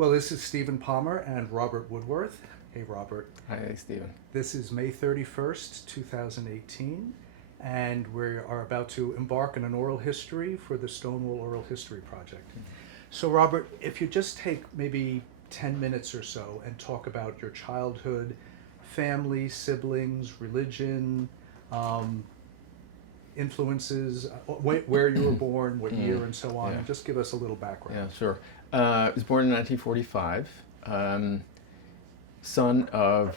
Well, this is Stephen Palmer and Robert Woodworth. Hey, Robert. Hi, Stephen. This is May 31st, 2018, and we are about to embark on an oral history for the Stonewall Oral History Project. So, Robert, if you just take maybe 10 minutes or so and talk about your childhood, family, siblings, religion, influences, where you were born, what year, and so on, Yeah. and just give us a little background. Yeah, sure. I was born in 1945, son of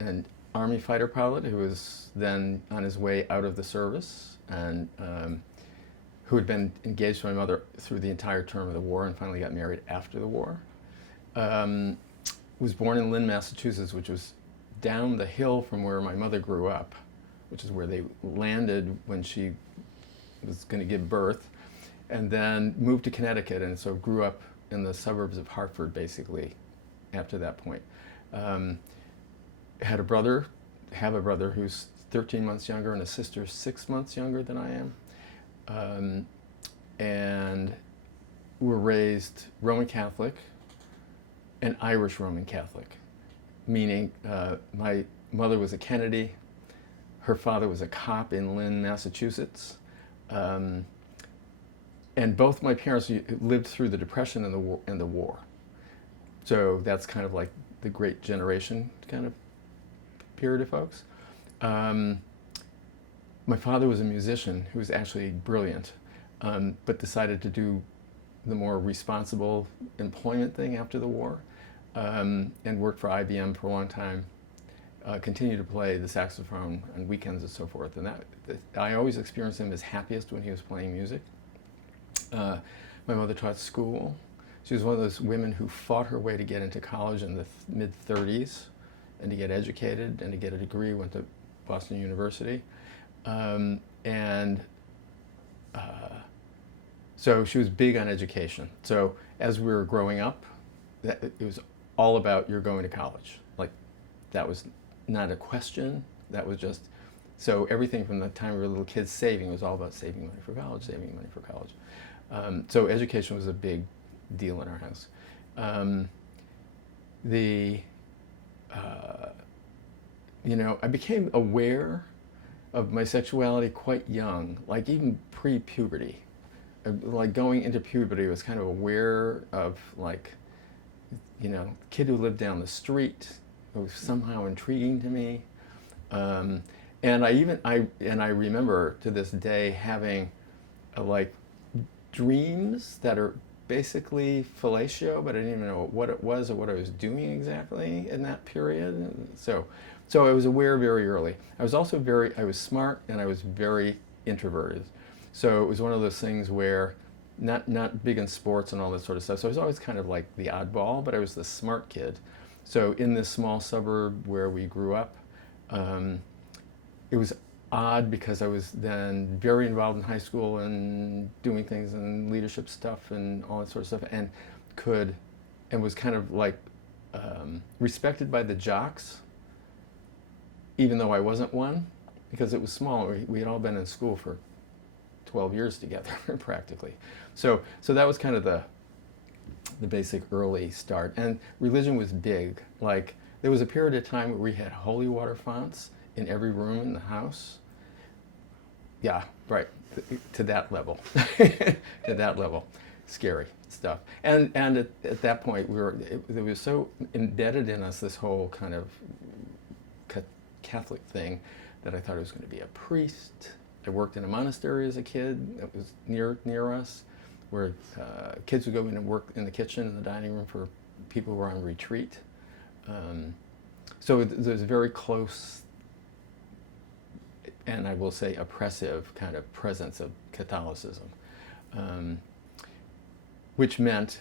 an Army fighter pilot who was then on his way out of the service and who had been engaged to my mother through the entire term of the war and finally got married after the war. Was born in Lynn, Massachusetts, which was down the hill from where my mother grew up, which is where they landed when she was going to give birth, and then moved to Connecticut, and so grew up in the suburbs of Hartford, basically, after that point. Have a brother who's 13 months younger and a sister 6 months younger than I am. And were raised Roman Catholic and Irish Roman Catholic, meaning my mother was a Kennedy, her father was a cop in Lynn, Massachusetts. And both my parents lived through the Depression and the war. So that's kind of like the Great Generation kind of period of folks. My father was a musician who was actually brilliant, but decided to do the more responsible employment thing after the war, and worked for IBM for a long time. Continued to play the saxophone on weekends and so forth. And I always experienced him as happiest when he was playing music. My mother taught school. She was one of those women who fought her way to get into college in the mid-30s and to get educated and to get a degree, went to Boston University. So she was big on education. So as we were growing up, it was all about you're going to college. Like, that was not a question. That was just, so everything from the time we were little kids saving was all about saving money for college, saving money for college. So education was a big deal in our house. I became aware of my sexuality quite young, like even pre-puberty. Like going into puberty, I was kind of aware of kid who lived down the street. It was somehow intriguing to me. And I remember to this day having dreams that are basically fellatio, but I didn't even know what it was or what I was doing exactly in that period. So I was aware very early. I was also I was smart and I was very introverted. So it was one of those things where not big in sports and all that sort of stuff. So I was always kind of like the oddball, but I was the smart kid. So in this small suburb where we grew up, it was odd because I was then very involved in high school and doing things and leadership stuff and all that sort of stuff, and was kind of like respected by the jocks, even though I wasn't one, because it was small. We had all been in school for 12 years together, practically. So that was kind of the basic early start. And religion was big. Like, there was a period of time where we had holy water fonts in every room in the house. Yeah, right, to that level. To that level. Scary stuff. And at that point, it was so embedded in us, this whole kind of Catholic thing, that I thought I was going to be a priest. I worked in a monastery as a kid that was near us, where kids would go in and work in the kitchen and the dining room for people who were on retreat. So there's a very close, and I will say oppressive, kind of presence of Catholicism, which meant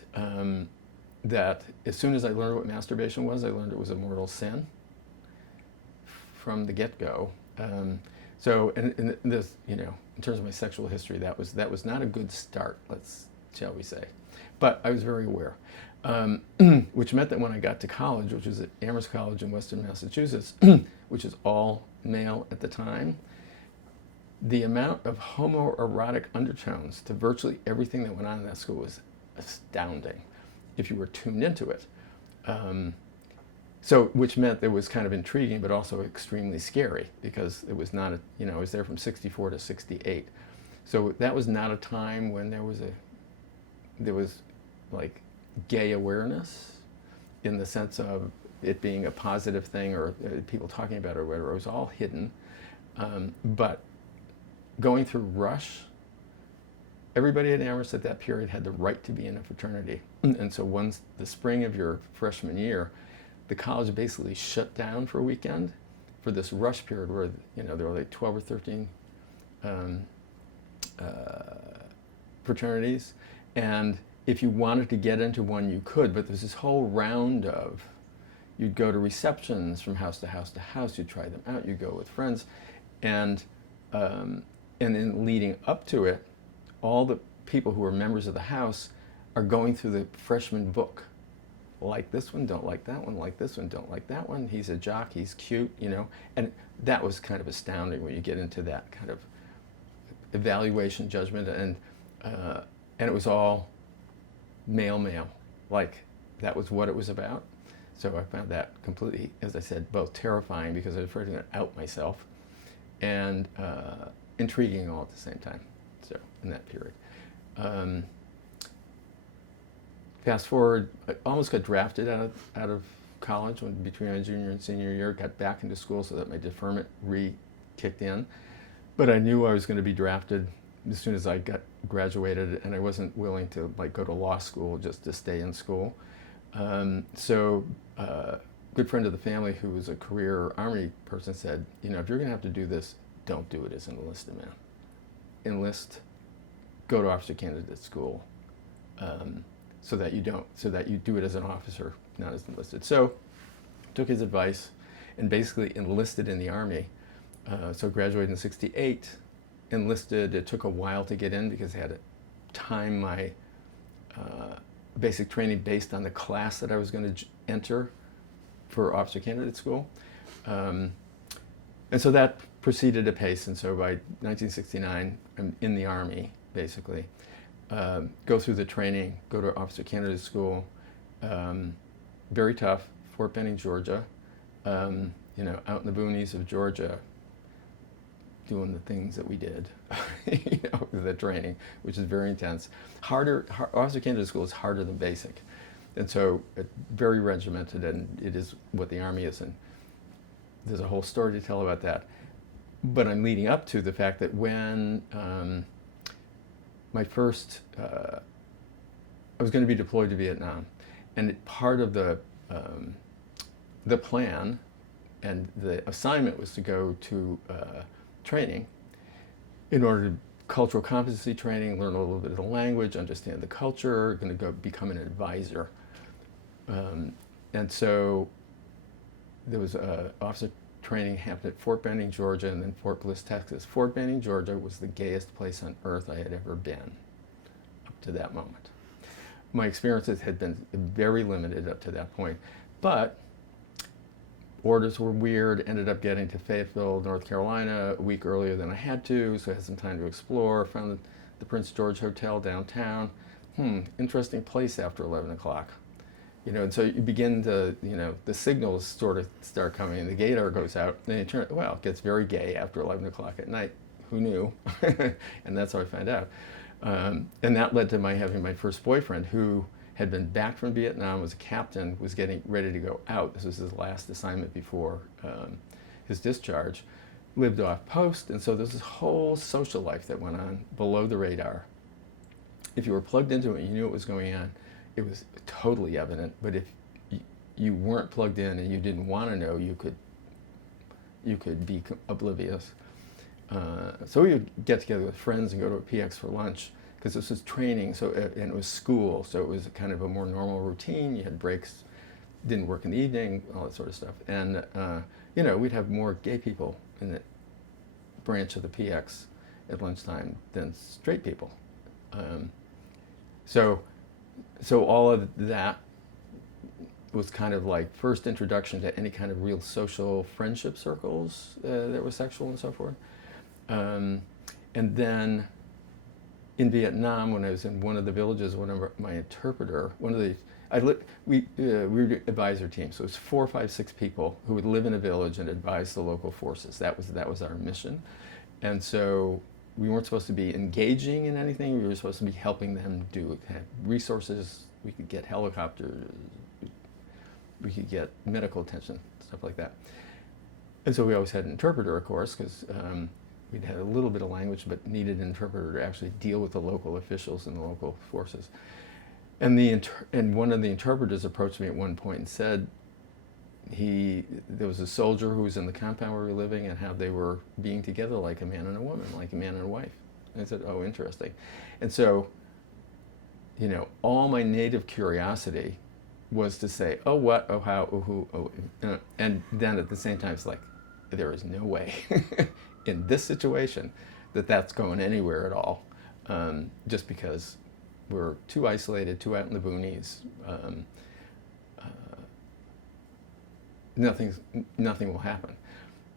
that as soon as I learned what masturbation was, I learned it was a mortal sin from the get-go. So, and this, in terms of my sexual history, that was not a good start, shall we say. But I was very aware, which meant that when I got to college, which was at Amherst College in Western Massachusetts, which is all male at the time, the amount of homoerotic undertones to virtually everything that went on in that school was astounding. if you were tuned into it. So, which meant it was kind of intriguing, but also extremely scary, because it was not, I was there from 64 to 68. So that was not a time when there was like gay awareness in the sense of it being a positive thing or people talking about it or whatever. It was all hidden. But going through Rush, everybody at Amherst at that period had the right to be in a fraternity. And so once the spring of your freshman year, the college basically shut down for a weekend for this rush period where, there were like 12 or 13 fraternities. And if you wanted to get into one, you could, but there's this whole round of, you'd go to receptions from house to house to house, you'd try them out, you'd go with friends. And in leading up to it, all the people who are members of the house are going through the freshman book. Like this one, don't like that one, like this one, don't like that one. He's a jock, he's cute, And that was kind of astounding when you get into that kind of evaluation, judgment, and it was all male. Like, that was what it was about. So I found that completely, as I said, both terrifying because I was afraid to out myself, and intriguing all at the same time. So in that period. Fast forward, I almost got drafted out of college between my junior and senior year. Got back into school so that my deferment kicked in, but I knew I was going to be drafted as soon as I got graduated, and I wasn't willing to go to law school just to stay in school. So a good friend of the family who was a career Army person said, if you're going to have to do this, don't do it as an enlisted man. Enlist, go to officer candidate school, so that you do it as an officer, not as enlisted. So took his advice and basically enlisted in the Army. So graduated in 68, enlisted. It took a while to get in because I had to time my basic training based on the class that I was going to enter for officer candidate school. And so that proceeded apace, and so by 1969, I'm in the Army, basically. Go through the training, go to officer candidate school. Very tough, Fort Benning, Georgia. Out in the boonies of Georgia, doing the things that we did, with the training, which is very intense. Officer candidate school is harder than basic. And so very regimented, and it is what the Army is. And there's a whole story to tell about that. But I'm leading up to the fact that when my first, I was going to be deployed to Vietnam, and part of the plan and the assignment was to go to training in order to cultural competency training, learn a little bit of the language, understand the culture, going to go become an advisor. And so there was officer training happened at Fort Benning, Georgia, and then Fort Bliss, Texas. Fort Benning, Georgia was the gayest place on earth I had ever been up to that moment. My experiences had been very limited up to that point, but orders were weird, ended up getting to Fayetteville, North Carolina a week earlier than I had to, so I had some time to explore, found the Prince George Hotel downtown. Interesting place after 11 o'clock. And so you begin to, the signals sort of start coming, and the gaydar goes out, and you turn, well, it gets very gay after 11 o'clock at night. Who knew? And that's how I found out. And that led to my having my first boyfriend, who had been back from Vietnam, was a captain, was getting ready to go out. This was his last assignment before his discharge. Lived off post, and so there's this whole social life that went on below the radar. If you were plugged into it, you knew what was going on. It was totally evident, but if you weren't plugged in and you didn't want to know, you could be oblivious. So we would get together with friends and go to a PX for lunch, because this was training, and it was school, so it was kind of a more normal routine. You had breaks, didn't work in the evening, all that sort of stuff. And we'd have more gay people in the branch of the PX at lunchtime than straight people. So all of that was kind of like first introduction to any kind of real social friendship circles that were sexual and so forth. And then in Vietnam, when I was in one of the villages, my interpreter, we were advisor team, so it was 4, 5, 6 people who would live in a village and advise the local forces. That was our mission, and so we weren't supposed to be engaging in anything. We were supposed to be helping them have resources. We could get helicopters, we could get medical attention, stuff like that. And so we always had an interpreter, of course, because we'd had a little bit of language, but needed an interpreter to actually deal with the local officials and the local forces. And one of the interpreters approached me at one point and said there was a soldier who was in the compound where we were living and how they were being together like a man and a woman, like a man and a wife. And I said, oh, interesting. And so, all my native curiosity was to say, oh, what, oh, how, oh, who, oh, and then at the same time, it's like, there is no way in this situation that's going anywhere at all, just because we're too isolated, too out in the boonies. Nothing will happen.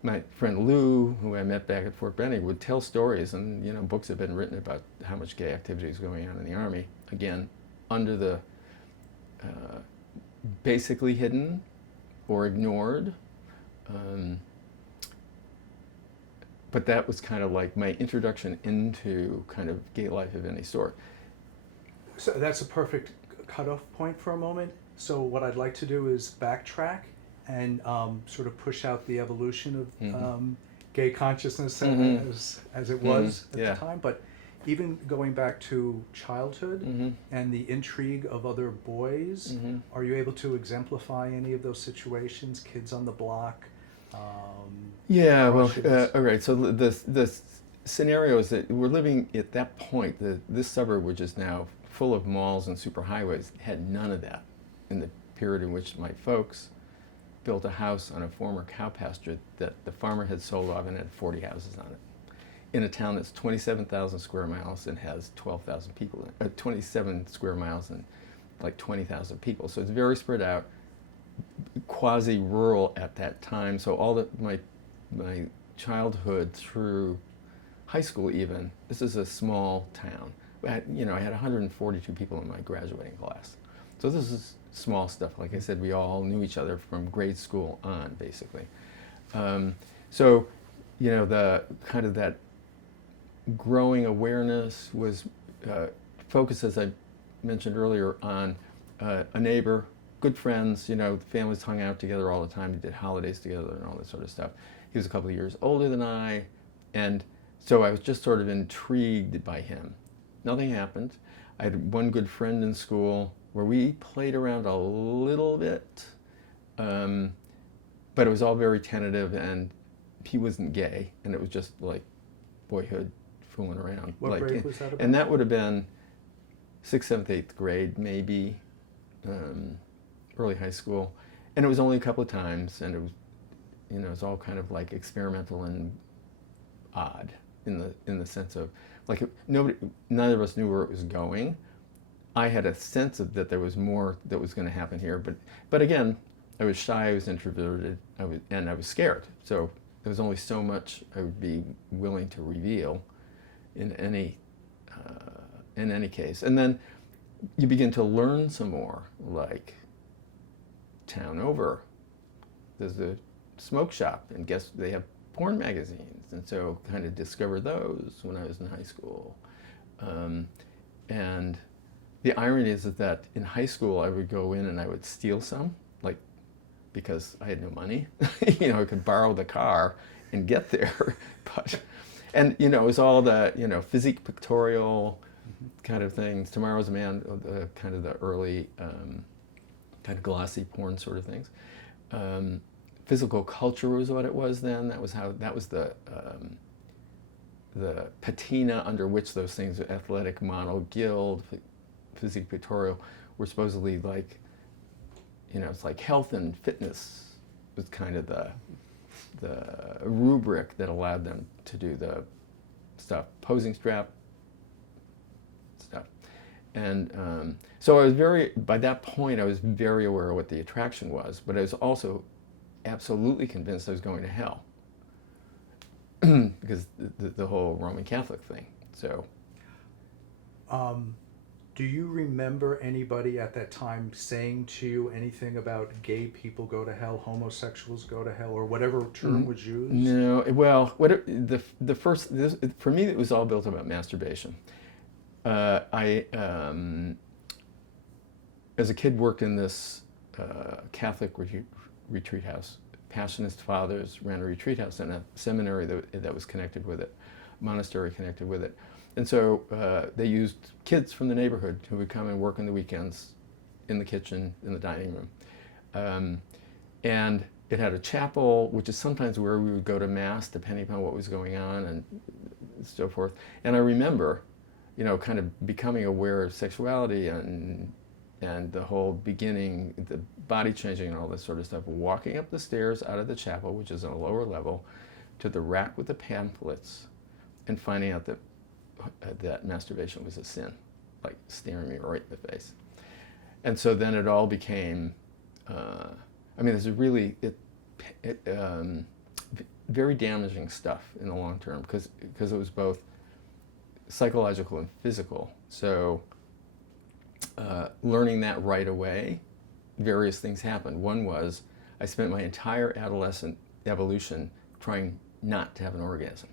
My friend Lou, who I met back at Fort Benning, would tell stories, and books have been written about how much gay activity is going on in the Army. Again, under the basically hidden or ignored. But that was kind of like my introduction into kind of gay life of any sort. So that's a perfect cutoff point for a moment. So what I'd like to do is backtrack and sort of push out the evolution of gay consciousness as it was at the time. But even going back to childhood and the intrigue of other boys, are you able to exemplify any of those situations? Kids on the block? Yeah, well, all right. So the scenario is that we're living at that point. This suburb, which is now full of malls and superhighways, had none of that in the period in which my folks built a house on a former cow pasture that the farmer had sold off and had 40 houses on it, in a town that's 27,000 square miles and has 12,000 people in it, 27 square miles and like 20,000 people. So it's very spread out, quasi-rural at that time. So all my childhood through high school even, this is a small town. I had 142 people in my graduating class. So this is small stuff. Like I said, we all knew each other from grade school on, basically. So, the kind of that growing awareness was focused, as I mentioned earlier, on a neighbor, good friends, families hung out together all the time, we did holidays together and all that sort of stuff. He was a couple of years older than I, and so I was just sort of intrigued by him. Nothing happened. I had one good friend in school where we played around a little bit, but it was all very tentative, and he wasn't gay, and it was just like boyhood fooling around. What grade was that about? And that would have been 6th, 7th, 8th grade, maybe, early high school. And it was only a couple of times, and it was, it was all kind of like experimental and odd in the sense of, like, none of us knew where it was going. I had a sense of that there was more that was going to happen here, but again, I was shy, I was introverted, and I was scared. So there was only so much I would be willing to reveal in any case. And then you begin to learn some more, like town over, there's a smoke shop, and guess they have porn magazines, and so kind of discovered those when I was in high school. And the irony is that in high school I would go in and I would steal some, like, because I had no money. I could borrow the car and get there, and it was all the physique pictorial kind of things. Tomorrow's Man, kind of the early kind of glossy porn sort of things. Physical culture was what it was then. That was the patina under which those things, athletic model, guild, physique pictorial, were supposedly like, it's like health and fitness was kind of the rubric that allowed them to do the stuff, posing strap stuff. And so by that point I was very aware of what the attraction was, but I was also absolutely convinced I was going to hell because the whole Roman Catholic thing. So Do you remember anybody at that time saying to you anything about gay people go to hell, homosexuals go to hell, or whatever term was used? No, well, the first, for me, it was all built about masturbation. I, as a kid, worked in this Catholic retreat house. Passionist fathers ran a retreat house and a seminary that was connected with it, monastery connected with it. And so they used kids from the neighborhood who would come and work on the weekends in the kitchen, in the dining room. And it had a chapel, which is sometimes where we would go to mass, depending upon what was going on and so forth. And I remember, kind of becoming aware of sexuality and the whole beginning, the body changing and all this sort of stuff, walking up the stairs out of the chapel, which is on a lower level, to the rack with the pamphlets, and finding out that masturbation was a sin, like staring me right in the face. And so then it all became, there's really very damaging stuff in the long term because it was both psychological and physical. So learning that right away, various things happened. One was I spent my entire adolescent evolution trying not to have an orgasm.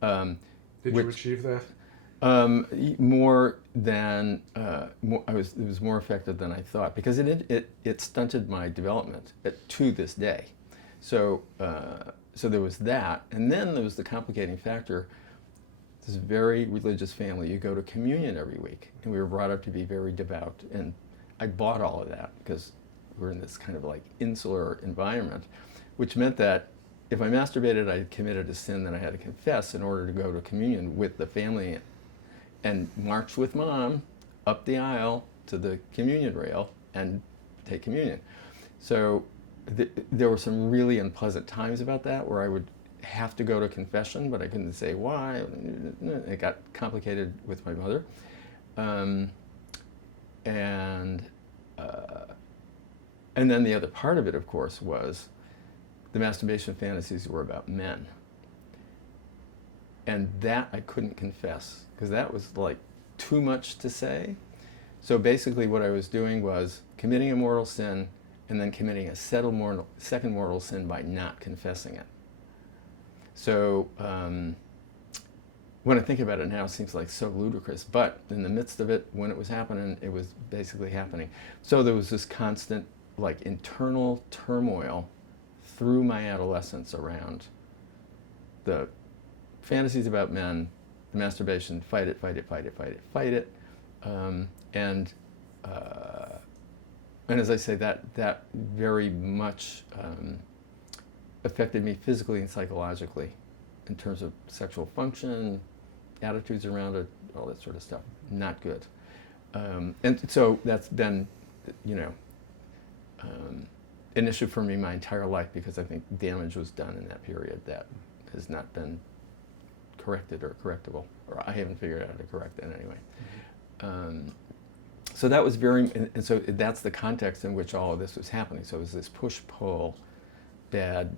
Did you achieve that? More than it was more effective than I thought because it stunted my development to this day. So there was that, and then there was the complicating factor. This very religious family, you go to communion every week, and we were brought up to be very devout, and I bought all of that because we're in this kind of like insular environment, which meant that if I masturbated, I committed a sin that I had to confess in order to go to communion with the family and march with mom up the aisle to the communion rail and take communion. So there were some really unpleasant times about that where I would have to go to confession, but I couldn't say why. It got complicated with my mother. And then the other part of it, of course, was the masturbation fantasies were about men. And that I couldn't confess, because that was like too much to say. So basically what I was doing was committing a mortal sin and then committing a second mortal sin by not confessing it. So when I think about it now, it seems like so ludicrous, but in the midst of it, when it was happening, it was basically happening. So there was this constant like internal turmoil through my adolescence around the fantasies about men, the masturbation, fight it, and as I say, that very much affected me physically and psychologically in terms of sexual function, attitudes around it, all that sort of stuff. Not good. And so that's been, an issue for me my entire life because I think damage was done in that period that has not been corrected or correctable, or I haven't figured out how to correct that anyway. Mm-hmm. So that was and so that's the context in which all of this was happening. So it was this push-pull, bad,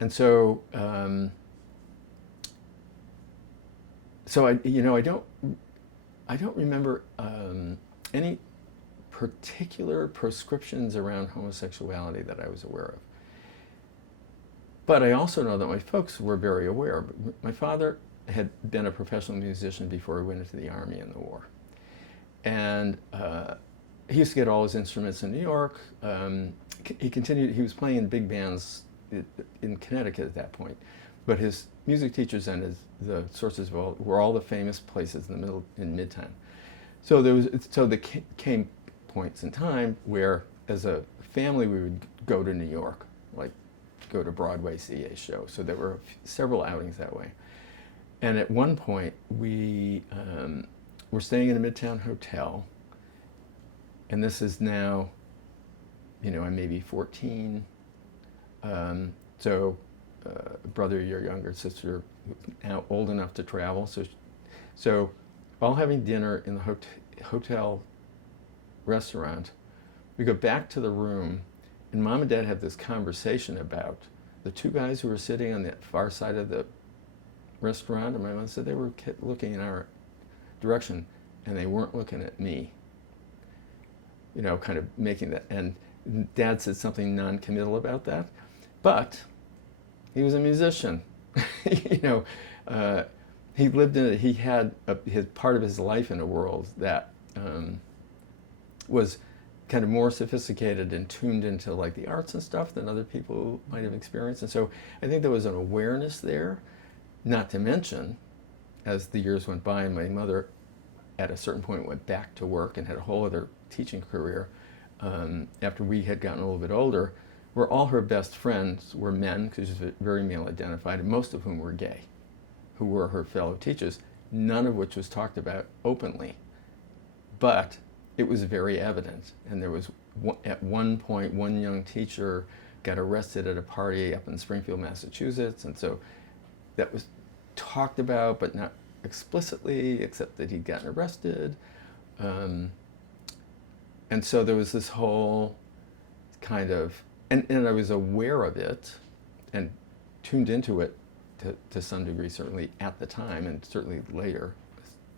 and so I don't remember any particular prescriptions around homosexuality that I was aware of. But I also know that my folks were very aware. My father had been a professional musician before he went into the Army in the war. And he used to get all his instruments in New York. He was playing in big bands in Connecticut at that point. But his music teachers and the sources were all the famous places in Midtown. So there came points in time where, as a family, we would go to New York, like go to Broadway, see a show. So there were several outings that way. And at one point, we were staying in a Midtown hotel, and this is now, I'm maybe 14. Brother, your younger sister, now old enough to travel. So all having dinner in the hotel restaurant, we go back to the room, and Mom and Dad have this conversation about the two guys who were sitting on the far side of the restaurant, and my mom said they were looking in our direction. and they weren't looking at me. Kind of making that. And Dad said something non-committal about that, but he was a musician. He lived in it. He had his part of his life in a world that was kind of more sophisticated and tuned into like the arts and stuff than other people might have experienced. And so I think there was an awareness there, not to mention, as the years went by and my mother at a certain point went back to work and had a whole other teaching career after we had gotten a little bit older, where all her best friends were men, because she was very male identified, and most of whom were gay, who were her fellow teachers, none of which was talked about openly. But it was very evident. And there was, at one point, one young teacher got arrested at a party up in Springfield, Massachusetts, and so that was talked about, but not explicitly, except that he'd gotten arrested. And so there was this whole kind of, and I was aware of it and tuned into it to some degree, certainly at the time, and certainly later,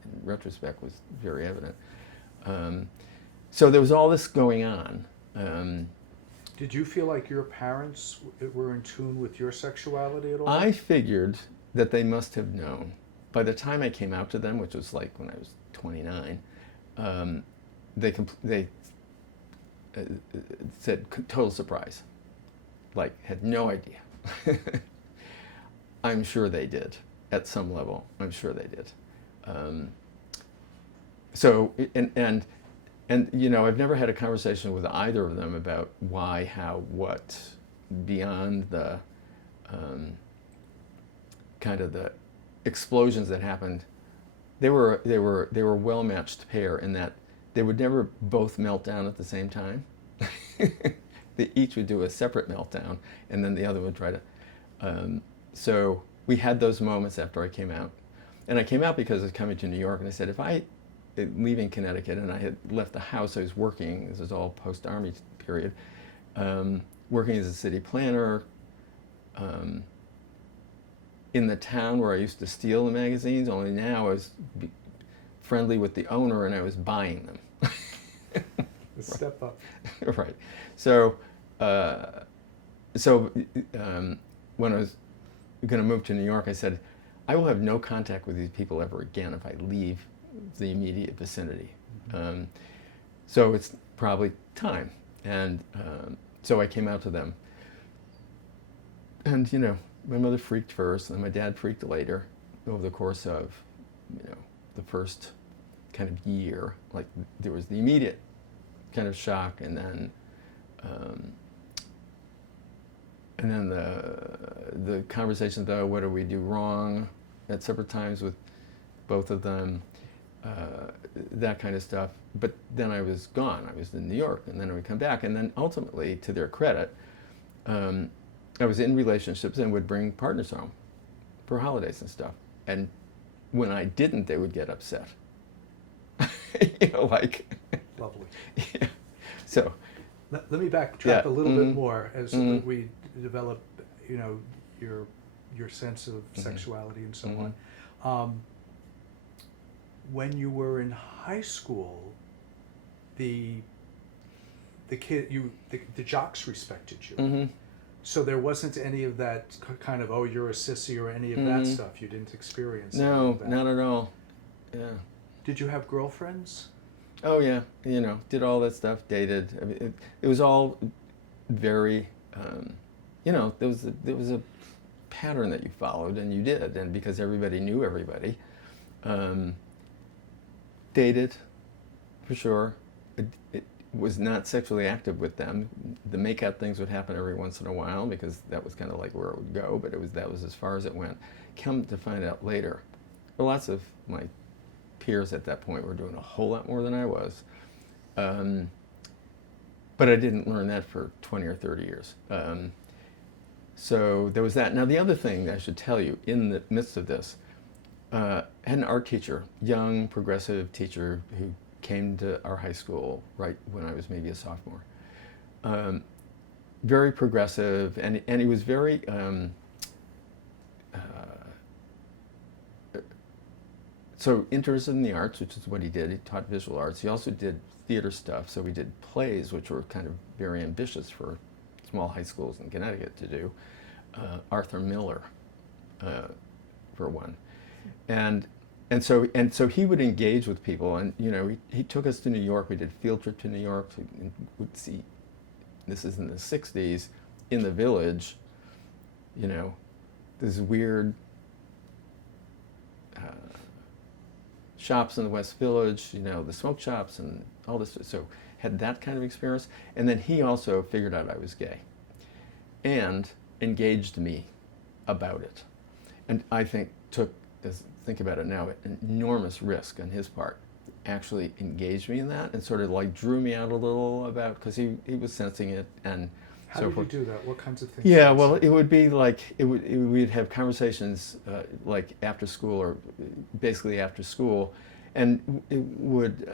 in retrospect, was very evident. So there was all this going on. Did you feel like your parents were in tune with your sexuality at all? I figured that they must have known. By the time I came out to them, which was like when I was 29, they said total surprise, like had no idea. I'm sure they did at some level. I'm sure they did. So I've never had a conversation with either of them about why, how, what, beyond the kind of the explosions that happened. They were a well-matched pair in that they would never both melt down at the same time. They each would do a separate meltdown, and then the other would try to. So we had those moments after I came out, and I came out because I was coming to New York, and I said, if I leaving Connecticut, and I had left the house I was working. This is all post-Army period, working as a city planner. In the town where I used to steal the magazines, only now I was friendly with the owner and I was buying them. Step up. Right. So, when I was going to move to New York, I said, I will have no contact with these people ever again if I leave the immediate vicinity. So it's probably time. And so I came out to them. And, my mother freaked first, and my dad freaked later over the course of, the first kind of year. Like, there was the immediate kind of shock, and then the conversations about what do we do wrong at separate times with both of them, that kind of stuff. But then I was gone. I was in New York, and then I would come back. And then ultimately, to their credit, I was in relationships and would bring partners home for holidays and stuff. And when I didn't, they would get upset. Like... Lovely. Yeah. So... Let me backtrack a little bit more as we develop, your sense of sexuality and so on. When you were in high school, the jocks respected you. So there wasn't any of that kind of, oh, you're a sissy or any of that stuff. You didn't experience any No, of that. not at all. Yeah. Did you have girlfriends? Oh yeah, did all that stuff, dated. I mean, it was all very, there was a pattern that you followed, and you did, and because everybody knew everybody, dated, for sure. It was not sexually active with them. The make-out things would happen every once in a while because that was kind of like where it would go, but that was as far as it went. Come to find out later, lots of my peers at that point were doing a whole lot more than I was. But I didn't learn that for 20 or 30 years. So there was that. Now the other thing I should tell you, in the midst of this, I had an art teacher, young, progressive teacher who came to our high school right when I was maybe a sophomore. Very progressive, and he was very, so interested in the arts, which is what he did. He taught visual arts. He also did theater stuff. So we did plays, which were kind of very ambitious for small high schools in Connecticut to do. Arthur Miller, for one, and so he would engage with people, and he took us to New York. We did a field trip to New York. So we would see. This is in the '60s, in the Village. This weird shops in the West Village, the smoke shops and all this. So had that kind of experience. And then he also figured out I was gay and engaged me about it. And I think think about it now, an enormous risk on his part. Actually engaged me in that and sort of like drew me out a little about, because he was sensing it and How so did forth. you do that? What kinds of things? Yeah, well, it would be like we'd have conversations like after school, or basically after school, and it would,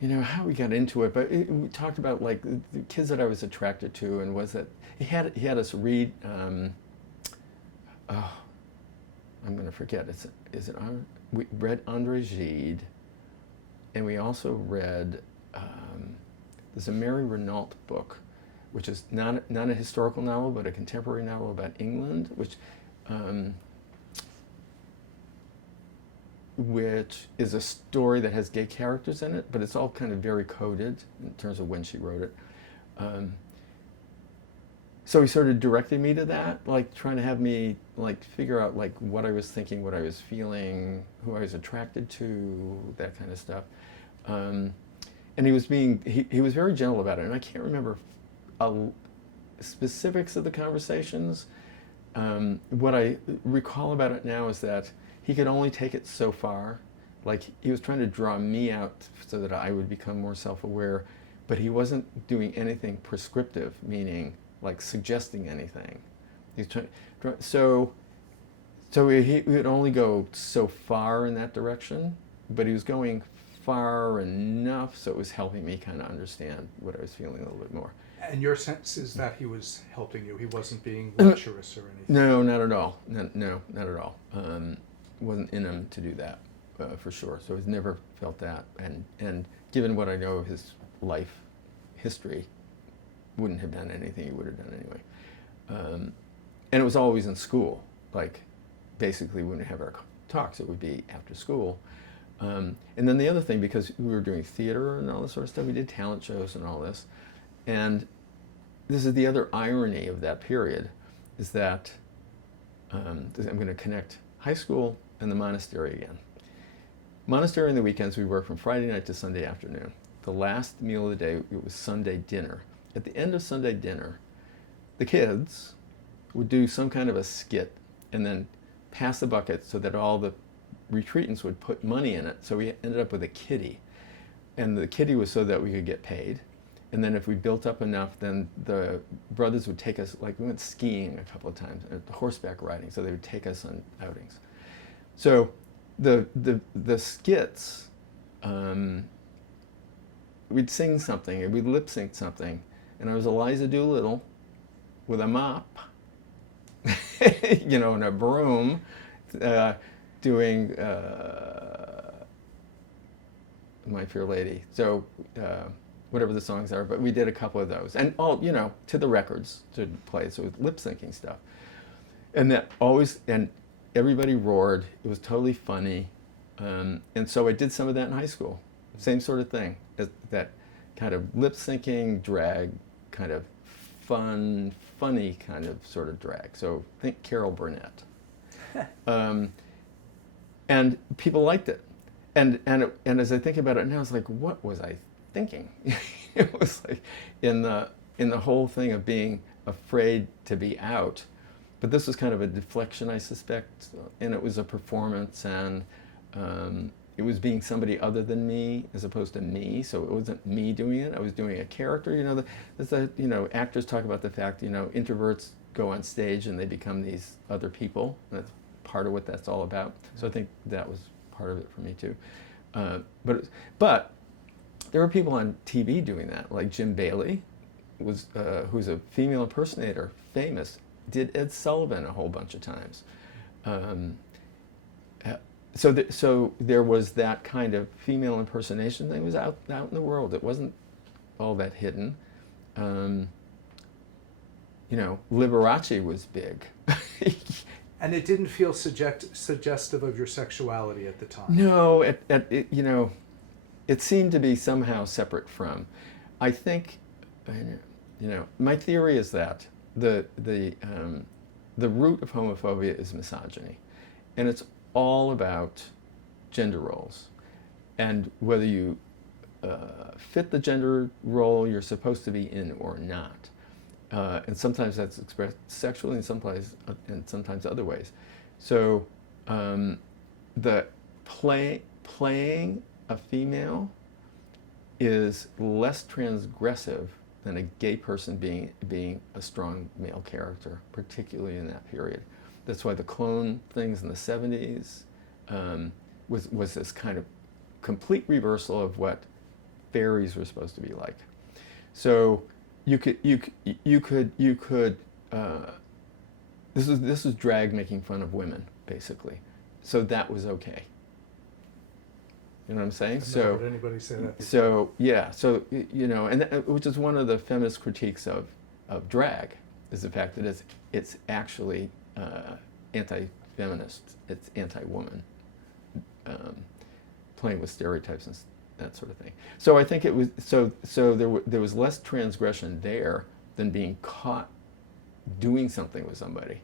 how we got into it, but we talked about like the kids that I was attracted to, and was that he had us read. I'm going to forget. We read Andre Gide, and we also read. There's a Mary Renault book, which is not a historical novel, but a contemporary novel about England, which is a story that has gay characters in it, but it's all kind of very coded in terms of when she wrote it. So he sort of directed me to that, like trying to have me like figure out like what I was thinking, what I was feeling, who I was attracted to, that kind of stuff. And he was very gentle about it, and I can't remember specifics of the conversations. What I recall about it now is that he could only take it so far. Like he was trying to draw me out so that I would become more self-aware, but he wasn't doing anything prescriptive, meaning like suggesting anything. He's trying, so he would only go so far in that direction, but he was going far enough so it was helping me kind of understand what I was feeling a little bit more. And your sense is that he was helping you. He wasn't being lecherous or anything. No, not at all. No, not at all. Wasn't in him to do that, for sure. So I've never felt that. And given what I know of his life history, wouldn't have done anything he would have done anyway. And it was always in school. Like, basically, when we have our talks, it would be after school. And then the other thing, because we were doing theater and all this sort of stuff, we did talent shows and all this. And this is the other irony of that period, is that I'm going to connect high school and the monastery again. Monastery on the weekends, we worked from Friday night to Sunday afternoon. The last meal of the day, it was Sunday dinner. At the end of Sunday dinner, the kids would do some kind of a skit and then pass the bucket so that all the retreatants would put money in it. So we ended up with a kitty. And the kitty was so that we could get paid. And then if we built up enough, then the brothers would take us, like we went skiing a couple of times, horseback riding, so they would take us on outings. So the skits, we'd sing something, and we'd lip sync something, and I was Eliza Doolittle with a mop, and a broom, doing My Fair Lady. So whatever the songs are, but we did a couple of those, and all to the records to play. So it was lip syncing stuff, and everybody roared. It was totally funny, and so I did some of that in high school. Same sort of thing, that kind of lip syncing drag, kind of funny kind of sort of drag. So think Carol Burnett, and people liked it, and as I think about it now, it's like, what was I thinking? It was like in the whole thing of being afraid to be out, but this was kind of a deflection, I suspect, and it was a performance, and it was being somebody other than me as opposed to me. So it wasn't me doing it; I was doing a character. Actors talk about the fact introverts go on stage and they become these other people. And that's part of what that's all about. So I think that was part of it for me too. But there were people on TV doing that, like Jim Bailey, who's a female impersonator, famous, did Ed Sullivan a whole bunch of times. so there was that kind of female impersonation thing was out in the world. It wasn't all that hidden. Liberace was big. And it didn't feel suggestive of your sexuality at the time. No, it seemed to be somehow separate from. I think, my theory is that the root of homophobia is misogyny, and it's all about gender roles, and whether you fit the gender role you're supposed to be in or not. And sometimes that's expressed sexually, and sometimes other ways. So the playing a female is less transgressive than a gay person being a strong male character, particularly in that period. That's why the clone things in the 70s was this kind of complete reversal of what fairies were supposed to be like. So you could this was drag making fun of women, basically. So that was okay. You know what I'm saying? I've never heard anybody say that before. So yeah, and which is one of the feminist critiques of drag, is the fact that it's actually anti-feminist, it's anti-woman, playing with stereotypes and that sort of thing. So I think it was so there was less transgression there than being caught doing something with somebody,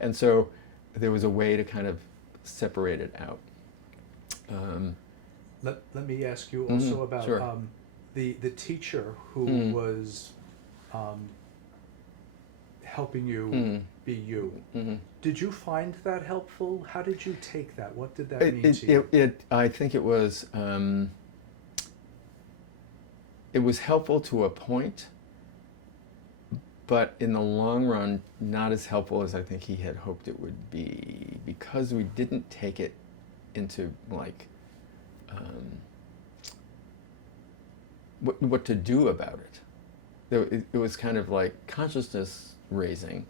and so there was a way to kind of separate it out. Let me ask you also about sure. The teacher who was helping you be you. Did you find that helpful? How did you take that? What did that mean to you? I think it was helpful to a point, but in the long run, not as helpful as I think he had hoped it would be, because we didn't take it into like what to do about it. It was kind of like consciousness raising,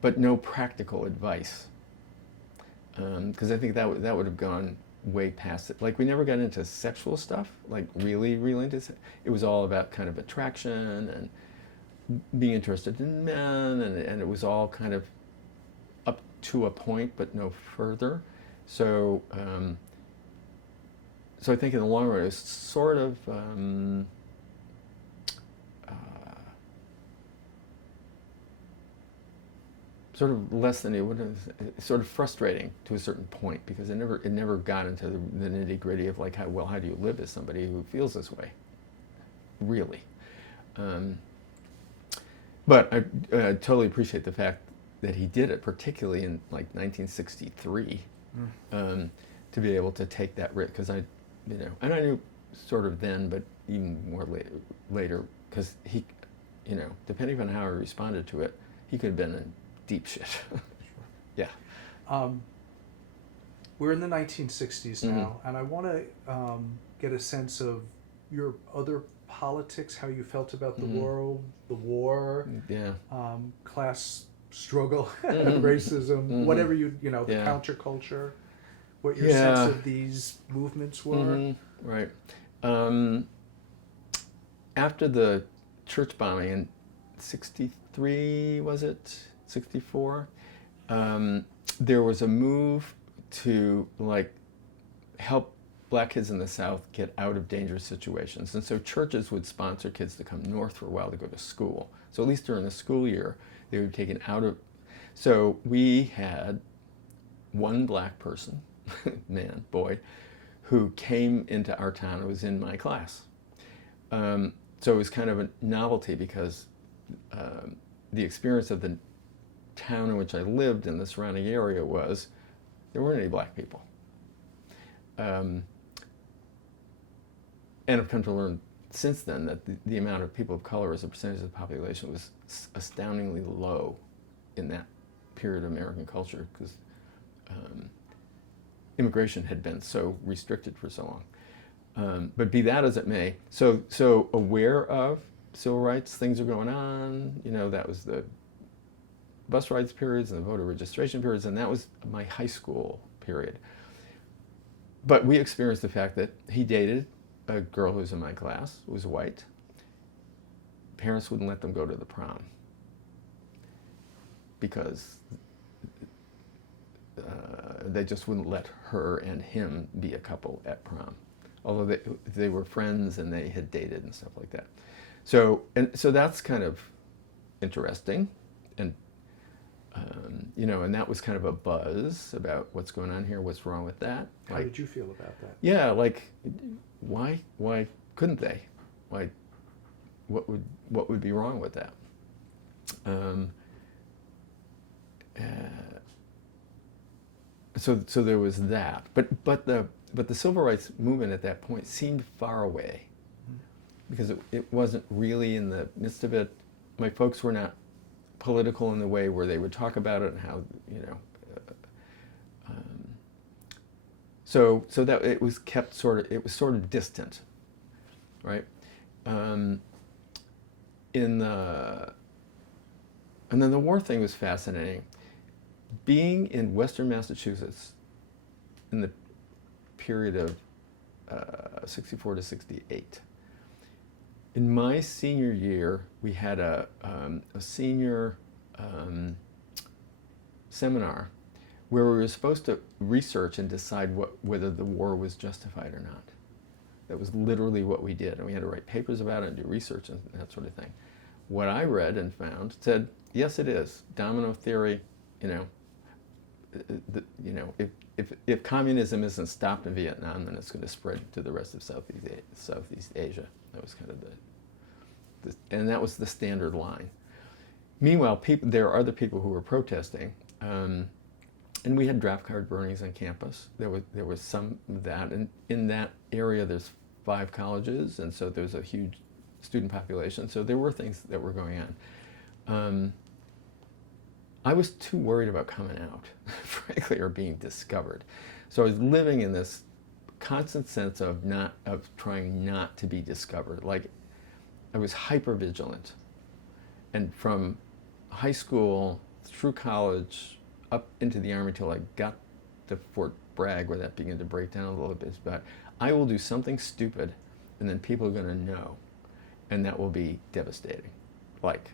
but no practical advice. Because I think that would have gone way past it. Like, we never got into sexual stuff, like really into it. It was all about kind of attraction and being interested in men, and it was all kind of up to a point, but no further. So I think in the long run, it was sort of less than it would have, sort of frustrating to a certain point, because it never got into the nitty gritty of like how do you live as somebody who feels this way, really. But I totally appreciate the fact that he did it, particularly in like 1963, to be able to take that risk, because and I knew sort of then, but even more later, because he, depending on how he responded to it, he could have been in deep shit. Yeah. We're in the 1960s now, and I want to get a sense of your other politics, how you felt about the world, the war, class struggle, racism, whatever the counterculture, what your sense of these movements were. Right. After the church bombing in 63, was it? 64? There was a move to help black kids in the South get out of dangerous situations. And so churches would sponsor kids to come north for a while to go to school. So at least during the school year, they would be taken out of... So we had one black person, boy, who came into our town and was in my class. So it was kind of a novelty, because the experience of the town in which I lived in the surrounding area was there weren't any black people. And I've come to learn since then that the amount of people of color as a percentage of the population was astoundingly low in that period of American culture, because immigration had been so restricted for so long. But be that as it may, so aware of civil rights, things are going on, that was the bus rights periods and the voter registration periods, and that was my high school period. But we experienced the fact that he dated a girl who was in my class, who was white. Parents wouldn't let them go to the prom because they just wouldn't let her and him be a couple at prom, although they were friends and they had dated and stuff like that. So that's kind of interesting, and and that was kind of a buzz about what's going on here, what's wrong with that. How did you feel about that? Yeah, like why couldn't they? Why? What would be wrong with that? So there was that, but the civil rights movement at that point seemed far away, because it wasn't really in the midst of it. My folks were not political in the way where they would talk about it and how, so that it was kept sort of distant, right? And then the war thing was fascinating. Being in Western Massachusetts in the period of 64 to 68. In my senior year, we had a senior seminar where we were supposed to research and decide whether the war was justified or not. That was literally what we did, and we had to write papers about it and do research and that sort of thing. What I read and found said, yes, it is. Domino theory, if communism isn't stopped in Vietnam, then it's going to spread to the rest of Southeast Asia. That was kind of and that was the standard line. Meanwhile, there are other people who were protesting, and we had draft card burnings on campus. There was some of that, and in that area there's 5 colleges, and so there's a huge student population. So there were things that were going on. I was too worried about coming out, frankly, or being discovered. So I was living in this constant sense of trying not to be discovered. Like, I was hyper vigilant, and from high school through college up into the Army till I got to Fort Bragg, where that began to break down a little bit. But I will do something stupid, and then people are going to know, and that will be devastating. Like,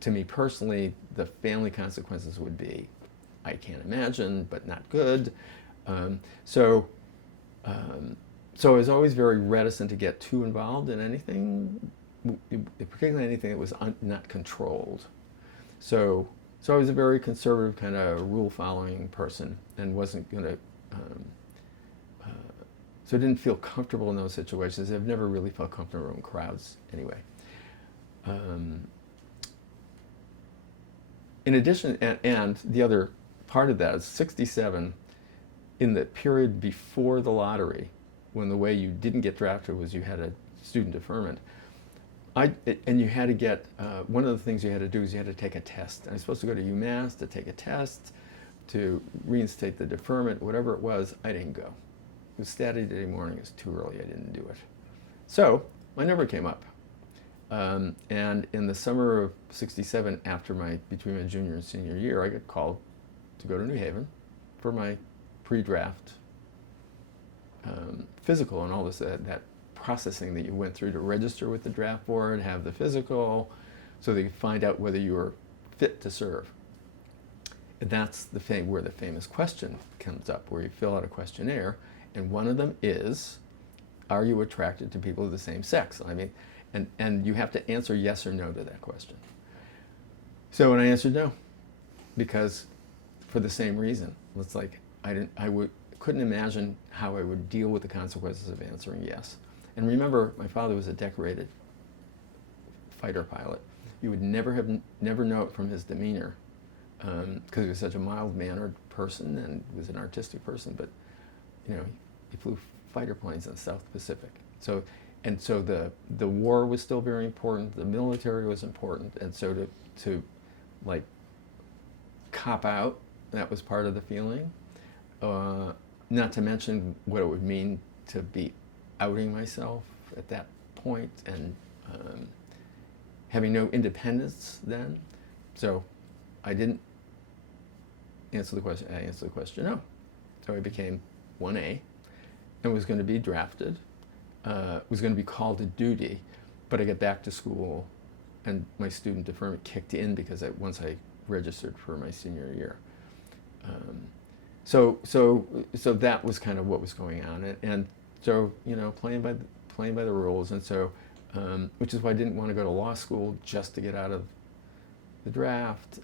to me personally, the family consequences would be, I can't imagine, but not good. So I was always very reticent to get too involved in anything, particularly anything that was not controlled. So I was a very conservative kind of rule-following person, and wasn't going to. So I didn't feel comfortable in those situations. I've never really felt comfortable in crowds anyway. In addition, and the other part of that is 67, in the period before the lottery, when the way you didn't get drafted was you had a student deferment. And you had to get, one of the things you had to do is you had to take a test. I was supposed to go to UMass to take a test to reinstate the deferment, whatever it was. I didn't go. It was Saturday morning, it was too early, I didn't do it. So my number came up. And in the summer of 67, between my junior and senior year, I got called to go to New Haven for my pre-draft physical and all this, that processing that you went through to register with the draft board, have the physical, so they could find out whether you were fit to serve. And that's where the famous question comes up, where you fill out a questionnaire, and one of them is, are you attracted to people of the same sex? I mean, and you have to answer yes or no to that question. So when I answered no, because for the same reason, it's like couldn't imagine how I would deal with the consequences of answering yes. And remember, my father was a decorated fighter pilot. You would never know it from his demeanor, because he was such a mild-mannered person and was an artistic person. But he flew fighter planes in the South Pacific. So the war was still very important. The military was important, and so to like cop out, that was part of the feeling. Not to mention what it would mean to be outing myself at that point, and having no independence then. So I didn't answer the question. I answered the question no. So I became 1A and was going to be drafted, was going to be called to duty, but I got back to school and my student deferment kicked in because once I registered for my senior year. So that was kind of what was going on, and so playing by the rules, and so which is why I didn't want to go to law school just to get out of the draft,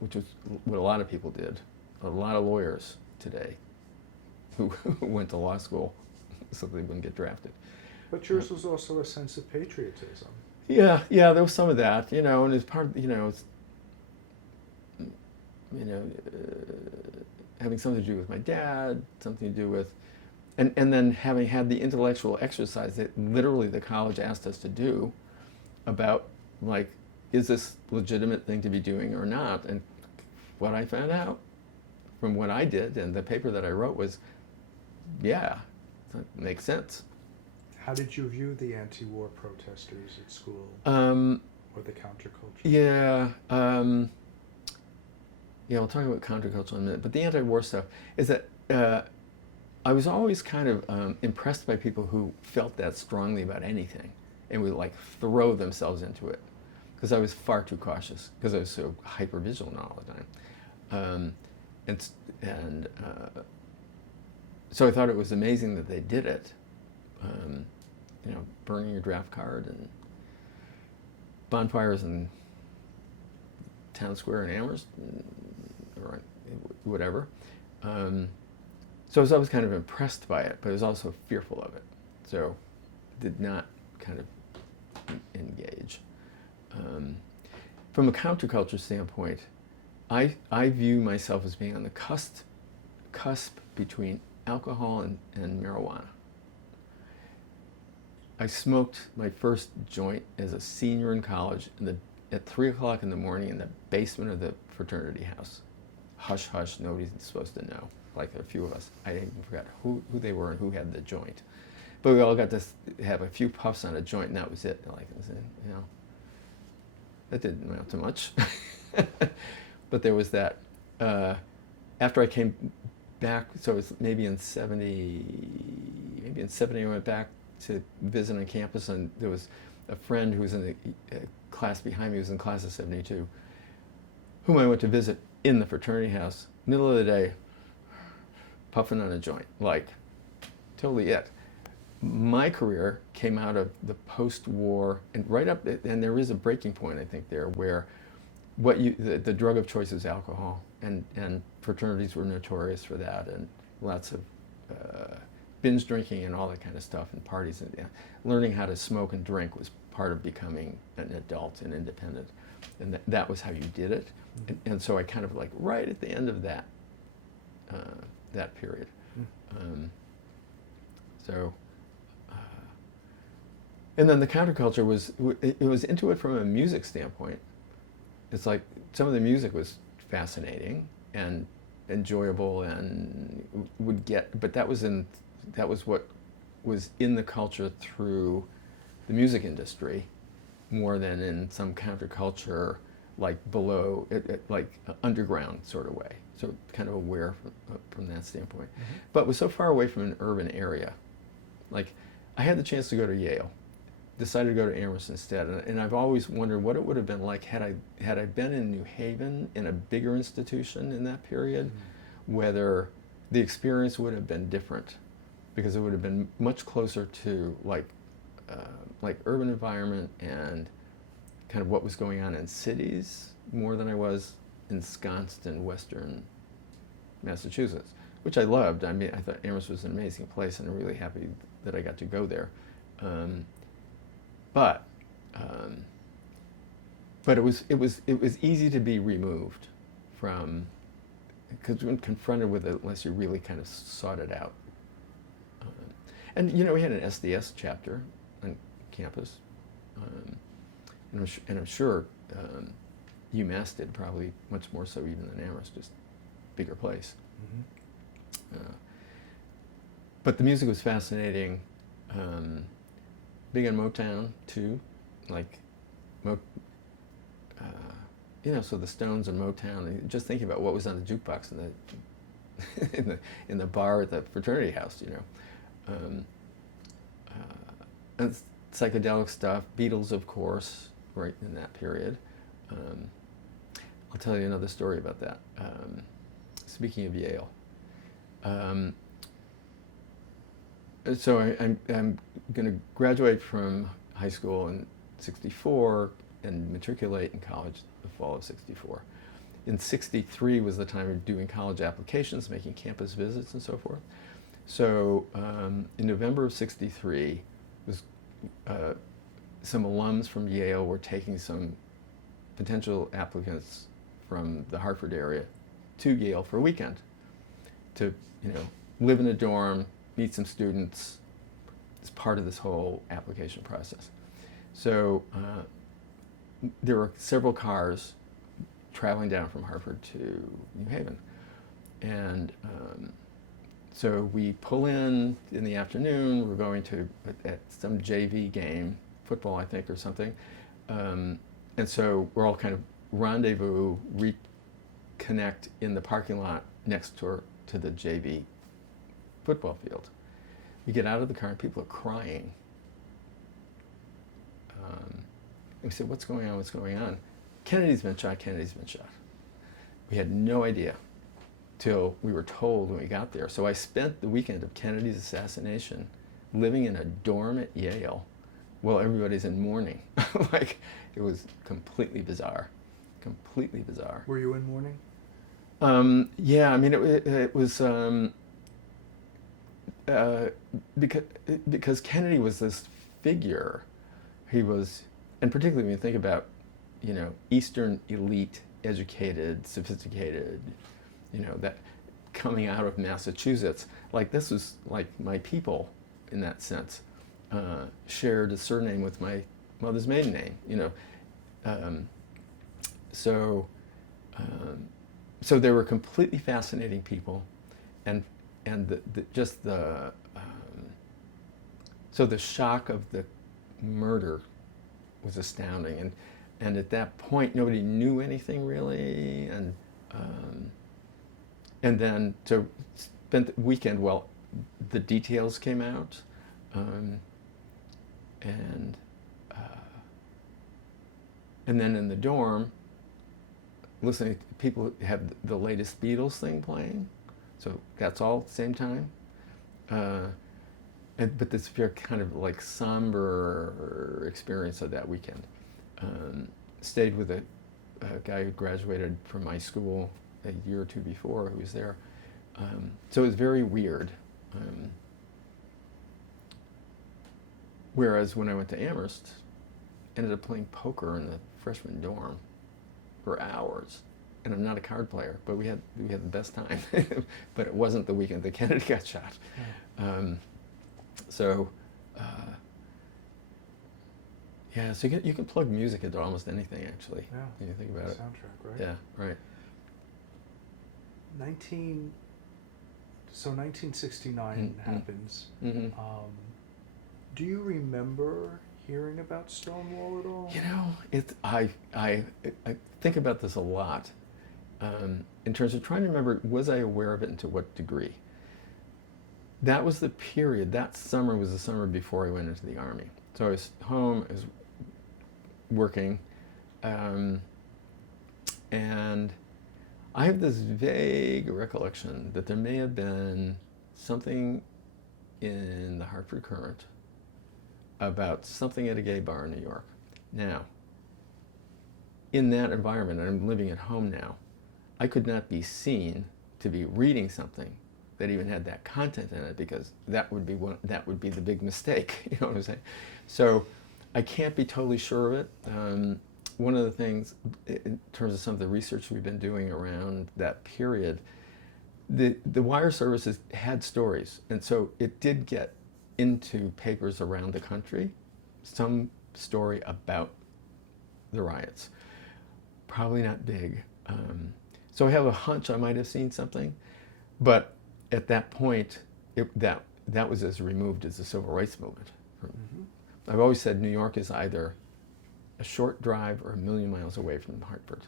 which was what a lot of people did. A lot of lawyers today who went to law school so they wouldn't get drafted. But yours was also a sense of patriotism. Yeah, there was some of that, and it's part of, having something to do with my dad, something to do with, and then having had the intellectual exercise that literally the college asked us to do about, like, is this legitimate thing to be doing or not? And what I found out from what I did and the paper that I wrote was, yeah, that makes sense. How did you view the anti-war protesters at school, or the counterculture? Yeah, we'll talk about counterculture in a minute. But the anti-war stuff is that I was always kind of impressed by people who felt that strongly about anything and would like throw themselves into it, because I was far too cautious because I was so hyper vigilant all the time, and so I thought it was amazing that they did it. Burning your draft card and bonfires in town square in Amherst, or whatever. So I was always kind of impressed by it, but I was also fearful of it. So did not kind of engage. From a counterculture standpoint, I view myself as being on the cusp between alcohol and marijuana. I smoked my first joint as a senior in college at 3 o'clock in the morning in the basement of the fraternity house. Hush, hush, nobody's supposed to know, like a few of us. I even forgot who they were and who had the joint. But we all got to have a few puffs on a joint, and that was it. Like, that didn't amount to much. But there was that. After I came back, so it was maybe in 70, I went back to visit on campus, and there was a friend who was in the class behind me, who was in class of 72, whom I went to visit in the fraternity house, middle of the day, puffing on a joint, like, totally it. My career came out of the post-war, and right up, and there is a breaking point, I think, there, where the drug of choice is alcohol, and fraternities were notorious for that, and lots of binge drinking and all that kind of stuff, and parties, and learning how to smoke and drink was part of becoming an adult and independent, and that was how you did it. And so I kind of, like, right at the end of that period. And then the counterculture was into it from a music standpoint. It's like some of the music was fascinating and enjoyable and but that was what was in the culture through the music industry more than in some counterculture, like below, like underground sort of way. So kind of aware from that standpoint. But was so far away from an urban area. Like, I had the chance to go to Yale, decided to go to Amherst instead, and I've always wondered what it would have been like had I been in New Haven, in a bigger institution in that period, whether the experience would have been different, because it would have been much closer to like urban environment and kind of what was going on in cities more than I was ensconced in Western Massachusetts, which I loved. I mean, I thought Amherst was an amazing place, and I'm really happy that I got to go there. But it was easy to be removed from, because when confronted with it, unless you really kind of sought it out. And we had an SDS chapter on campus, and I'm sure UMass did, probably much more so even than Amherst, just bigger place. But the music was fascinating. Big on Motown too, like so the Stones and Motown, and just thinking about what was on the jukebox in the bar at the fraternity house, and psychedelic stuff, Beatles, of course, right in that period. I'll tell you another story about that. Speaking of Yale, so I'm going to graduate from high school in '64 and matriculate in college the fall of '64. In '63 was the time of doing college applications, making campus visits and so forth. So in November of '63, some alums from Yale were taking some potential applicants from the Hartford area to Yale for a weekend to, live in a dorm, meet some students as part of this whole application process. So there were several cars traveling down from Hartford to New Haven. And so we pull in the afternoon, we're going to at some JV game, football I think or something. And so we're all kind of rendezvous, reconnect in the parking lot next door to the JV football field. We get out of the car and people are crying. And we said, what's going on, what's going on? Kennedy's been shot, Kennedy's been shot. We had no idea till we were told when we got there. So I spent the weekend of Kennedy's assassination living in a dorm at Yale while everybody's in mourning. Like, it was completely bizarre. Completely bizarre. Were you in mourning? Yeah, I mean, it was because Kennedy was this figure. He was, and particularly when you think about, Eastern elite, educated, sophisticated, that coming out of Massachusetts, like this was like my people in that sense, shared a surname with my mother's maiden name, So they were completely fascinating people, and so the shock of the murder was astounding, and at that point nobody knew anything really, and then to spend the weekend while the details came out, and then in the dorm, listening to people had the latest Beatles thing playing, so that's all at the same time. But this very kind of like somber experience of that weekend. Stayed with a guy who graduated from my school a year or two before, who was there. So it was very weird. Whereas when I went to Amherst, ended up playing poker in the freshman dorm for hours. And I'm not a card player, but we had the best time. But it wasn't the weekend that Kennedy got shot. So you can plug music into almost anything, actually. Yeah. When you think about it. Soundtrack, right? Yeah, right. 1969 happens. Mm-hmm. Do you remember hearing about Stonewall at all? I think about this a lot in terms of trying to remember, was I aware of it and to what degree? That was the period, that summer was the summer before I went into the Army. So I was home, I was working, and I have this vague recollection that there may have been something in the Hartford Current about something at a gay bar in New York. Now, in that environment, and I'm living at home now, I could not be seen to be reading something that even had that content in it, because that would be the big mistake. You know what I'm saying? So I can't be totally sure of it. One of the things, in terms of some of the research we've been doing around that period, the wire services had stories, and so it did get into papers around the country, some story about the riots. Probably not big. So I have a hunch I might have seen something, but at that point, that was as removed as the Civil Rights Movement. Mm-hmm. I've always said New York is either a short drive or a million miles away from Hartford.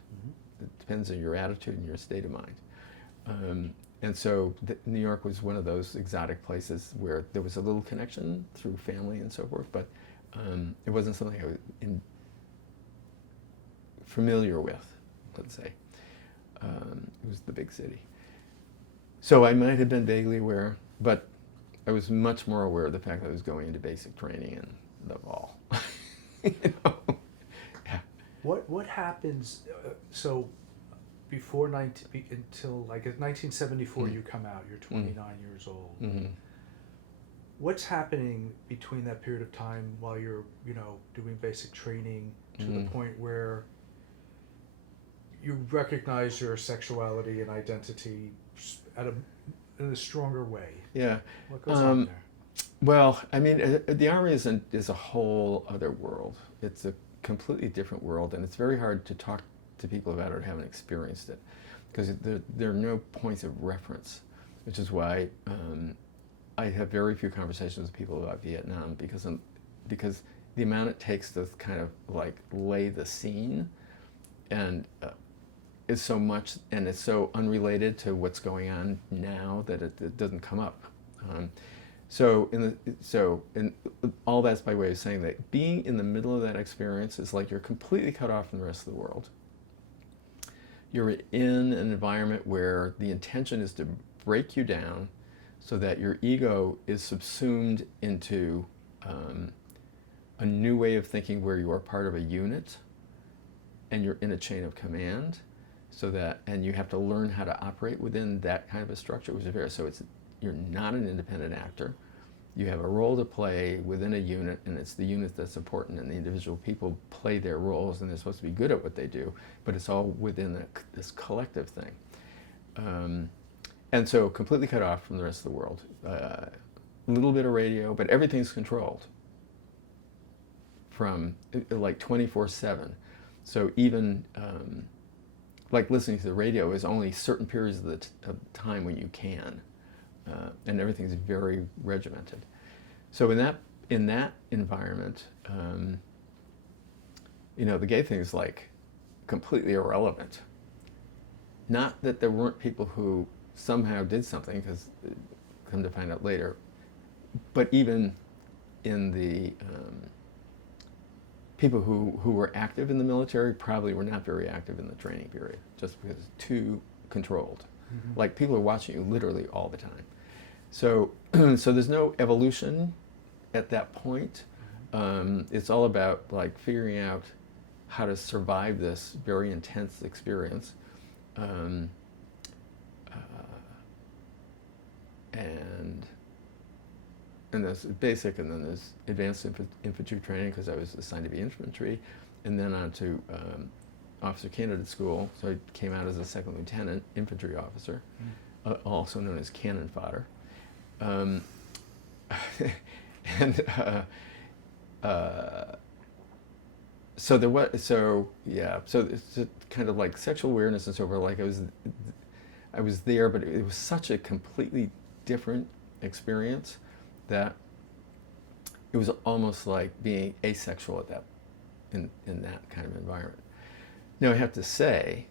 It depends on your attitude and your state of mind. And so New York was one of those exotic places where there was a little connection through family and so forth, but it wasn't something I was familiar with, let's say. It was the big city. So I might have been vaguely aware, but I was much more aware of the fact that I was going into basic training in the fall. You know? Yeah. What happens, so before until like 1974 you come out, you're 29 years old. What's happening between that period of time while you're, you know, doing basic training to the point where you recognize your sexuality and identity in a stronger way? Yeah. What goes on there? Well, I mean, the Army is a whole other world. It's a completely different world, and it's very hard to talk to people about it who haven't experienced it, because there are no points of reference, which is why I have very few conversations with people about Vietnam, because the amount it takes to kind of like lay the scene and is so much, and it's so unrelated to what's going on now that it doesn't come up. So all that's by way of saying that being in the middle of that experience is like you're completely cut off from the rest of the world. You're in an environment where the intention is to break you down so that your ego is subsumed into a new way of thinking where you are part of a unit and you're in a chain of command, and you have to learn how to operate within that kind of a structure, which is very, so you're not an independent actor. You have a role to play within a unit, and it's the unit that's important, and the individual people play their roles, and they're supposed to be good at what they do, but it's all within this collective thing. And so completely cut off from the rest of the world. A little bit of radio, but everything's controlled from like 24/7. So even like listening to the radio is only certain periods of time when you can. And everything's very regimented. So in that environment, you know, the gay thing is like completely irrelevant. Not that there weren't people who somehow did something, because come to find out later, but even in the people who were active in the military probably were not very active in the training period, just because it's too controlled. Like people are watching you literally all the time. So, so there's no evolution at that point. It's all about like figuring out how to survive this very intense experience. And there's basic, and then there's advanced infantry training, because I was assigned to be infantry, and then on to officer candidate school. So I came out as a second lieutenant infantry officer, also known as cannon fodder. So there was, so it's kind of like sexual awareness and so forth. Like I was there, but it was such a completely different experience that it was almost like being asexual in that kind of environment. Now I have to say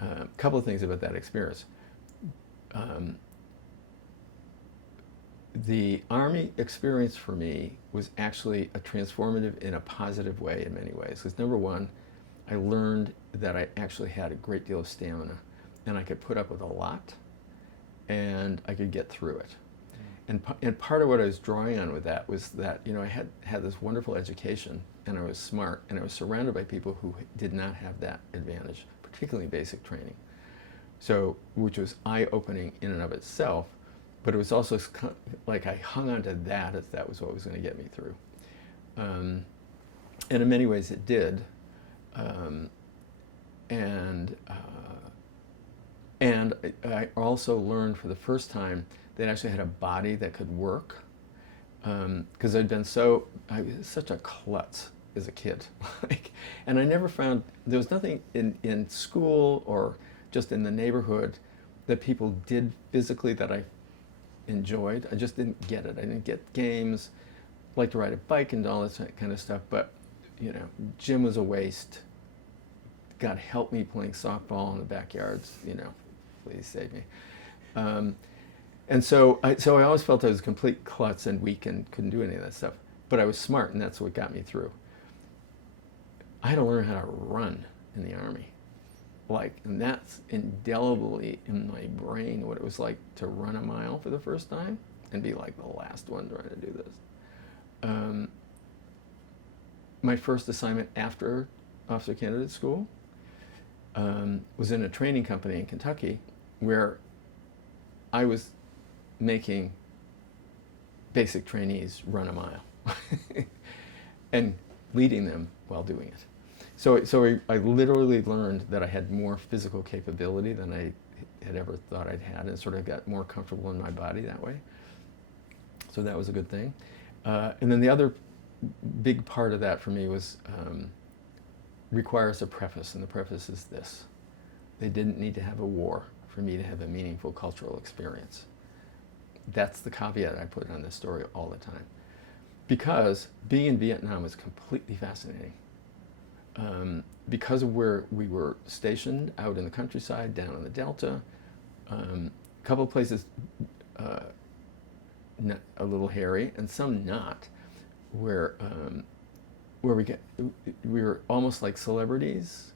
a couple of things about that experience. The Army experience for me was actually a transformative in a positive way in many ways. Because number one, I learned that I actually had a great deal of stamina, and I could put up with a lot, and I could get through it. And part of what I was drawing on with that was that, you know, I had this wonderful education, and I was smart, and I was surrounded by people who did not have that advantage, particularly basic training. So, which was eye-opening in and of itself, but it was also like I hung on to that as that was what was going to get me through. And in many ways it did. And I also learned for the first time that I actually had a body that could work. Because I was such a klutz as a kid. And I never found, there was nothing in school or just in the neighborhood that people did physically that I enjoyed. I just didn't get it. I didn't get games, liked to ride a bike and all that kind of stuff. But you know, gym was a waste. God help me playing softball in the backyards, you know, please save me. And so I always felt I was a complete klutz and weak and couldn't do any of that stuff. But I was smart, and that's what got me through. I had to learn how to run in the Army. And that's indelibly in my brain what it was like to run a mile for the first time and be like the last one trying to do this. My first assignment after Officer Candidate School was in a training company in Kentucky where I was making basic trainees run a mile and leading them while doing it. So I literally learned that I had more physical capability than I had ever thought I'd had, and sort of got more comfortable in my body that way. So that was a good thing. And then the other big part of that for me was requires a preface, and the preface is this: they didn't need to have a war for me to have a meaningful cultural experience. That's the caveat I put on this story all the time. Because being in Vietnam was completely fascinating. Because of where we were stationed, out in the countryside, down in the Delta, a couple of places a little hairy, and some not, where we were almost like celebrities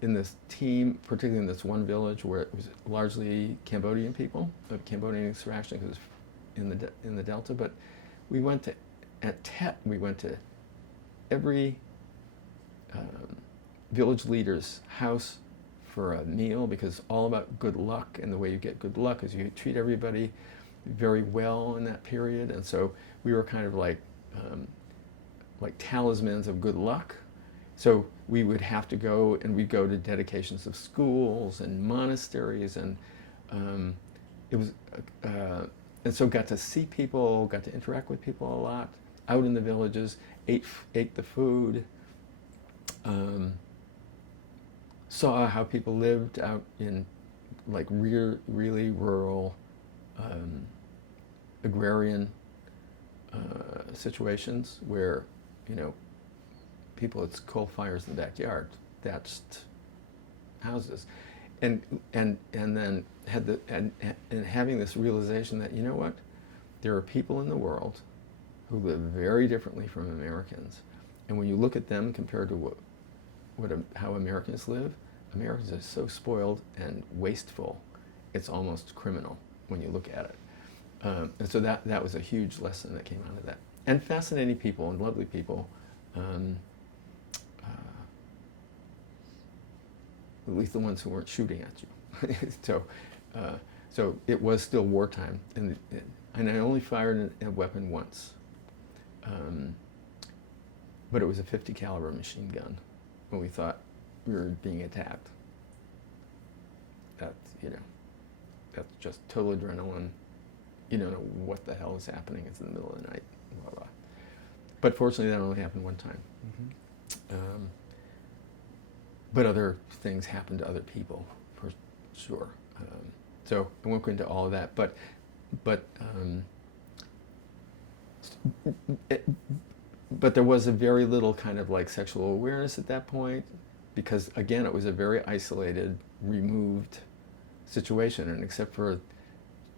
in this team, particularly in this one village where it was largely Cambodian people, of Cambodian extraction, because it was in the Delta. But we went to, at Tet, we went to every village leader's house for a meal, because it's all about good luck, and the way you get good luck is you treat everybody very well in that period. And so we were kind of like talismans of good luck. So we would have to go, and we'd go to dedications of schools and monasteries, and it was, and so got to see people, got to interact with people a lot, out in the villages, ate the food, saw how people lived out in like really rural, agrarian situations where, you know, people, it's coal fires in the backyard, thatched houses, and then and having this realization that, you know what, there are people in the world who live very differently from Americans, and when you look at them compared to how Americans live, Americans are so spoiled and wasteful, it's almost criminal when you look at it. And so that was a huge lesson that came out of that. And fascinating people and lovely people. At least the ones who weren't shooting at you. So it was still wartime, and I only fired a weapon once, but it was a .50 caliber machine gun when we thought we were being attacked. That's, you know, that's just total adrenaline. You don't know what the hell is happening. It's in the middle of the night. Blah, blah. But fortunately, that only happened one time. Mm-hmm. But other things happen to other people, for sure. So I won't go into all of that, but there was a very little kind of like sexual awareness at that point, because again, it was a very isolated, removed situation, and except for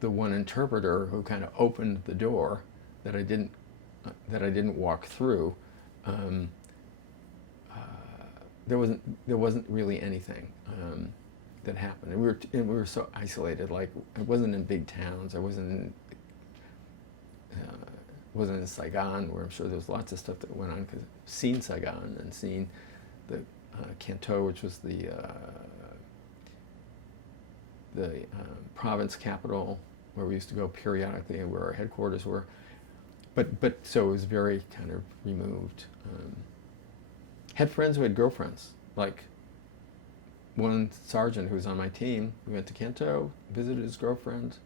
the one interpreter who kind of opened the door that I didn't walk through, there wasn't really anything that happened, and we were so isolated. Like, I wasn't in big towns. I wasn't in Saigon, where I'm sure there was lots of stuff that went on, because I've seen Saigon and seen the Canton, which was the province capital, where we used to go periodically, and where our headquarters were. But so it was very kind of removed. Had friends who had girlfriends, like one sergeant who was on my team. We went to Canton, visited his girlfriend.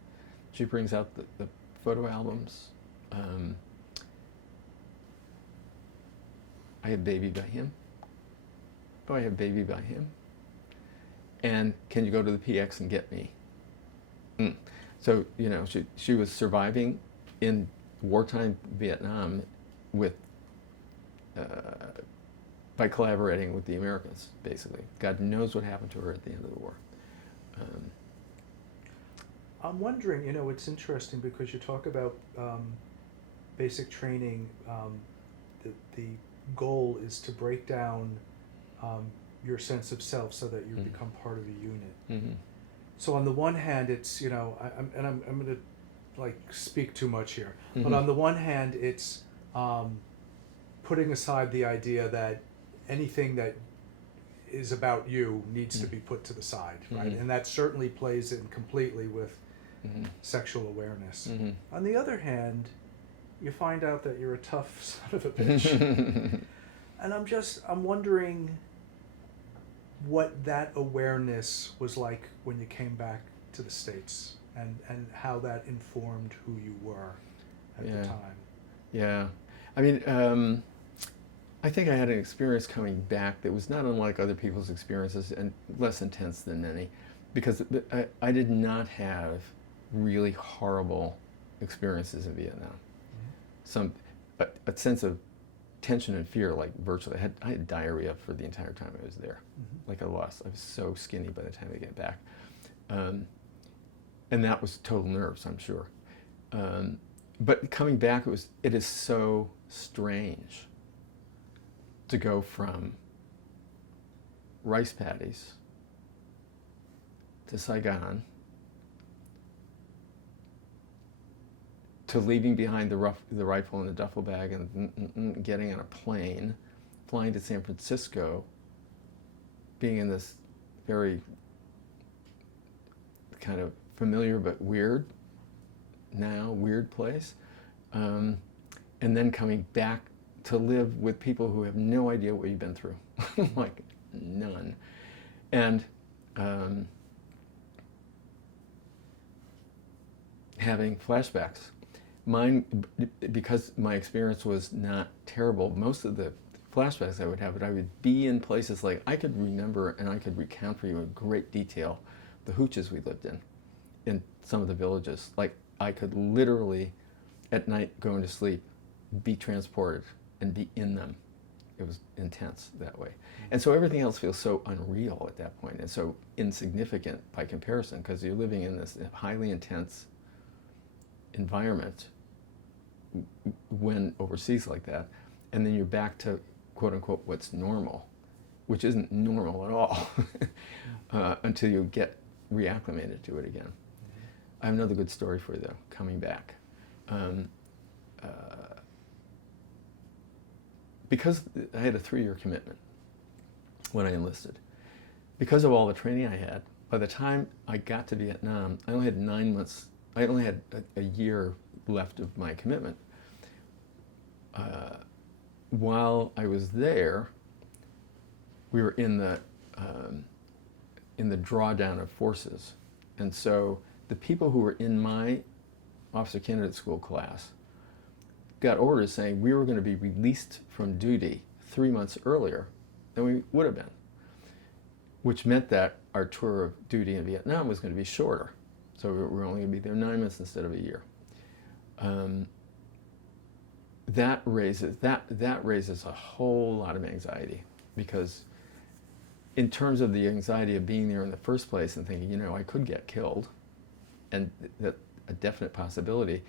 She brings out the photo albums. I had baby by him. Oh, I have baby by him. And can you go to the PX and get me? So, you know, she was surviving in wartime Vietnam with by collaborating with the Americans, basically. God knows what happened to her at the end of the war. I'm wondering, you know, it's interesting because you talk about basic training. The goal is to break down your sense of self so that you become part of a unit. Mm-hmm. So on the one hand, it's, you know, I'm going to like speak too much here, Mm-hmm. but on the one hand, it's putting aside the idea that anything that is about you needs to be put to the side, right? Mm-hmm. And that certainly plays in completely with sexual awareness. On the other hand, you find out that you're a tough son of a bitch. And I'm wondering what that awareness was like when you came back to the States, and how that informed who you were at the time. Yeah. I mean, I think I had an experience coming back that was not unlike other people's experiences and less intense than many, because I did not have really horrible experiences in Vietnam. A sense of tension and fear, like virtually. I had diarrhea for the entire time I was there. Like I was so skinny by the time I get back. And that was total nerves, I'm sure. But coming back, it is so strange to go from rice paddies to Saigon to leaving behind the rifle in the duffel bag and getting on a plane, flying to San Francisco, being in this very kind of familiar but weird place, and then coming back to live with people who have no idea what you've been through, like none. And having flashbacks. Mine, because my experience was not terrible, most of the flashbacks I would have, but I would be in places like, I could remember and I could recount for you in great detail the hooches we lived in some of the villages. Like, I could literally, at night going to sleep, be transported and be in them. It was intense that way. And so everything else feels so unreal at that point and so insignificant by comparison, because you're living in this highly intense environment when overseas like that, and then you're back to quote unquote what's normal, which isn't normal at all until you get reacclimated to it again. I have another good story for you though, coming back. Because I had a 3-year commitment when I enlisted, because of all the training I had, by the time I got to Vietnam, I only had 9 months, I only had a year left of my commitment. While I was there, we were in the drawdown of forces. And so the people who were in my officer candidate school class got orders saying we were going to be released from duty 3 months earlier than we would have been, which meant that our tour of duty in Vietnam was going to be shorter. So we were only going to be there 9 months instead of a year. That raises a whole lot of anxiety, because in terms of the anxiety of being there in the first place and thinking, you know, I could get killed, and that a definite possibility,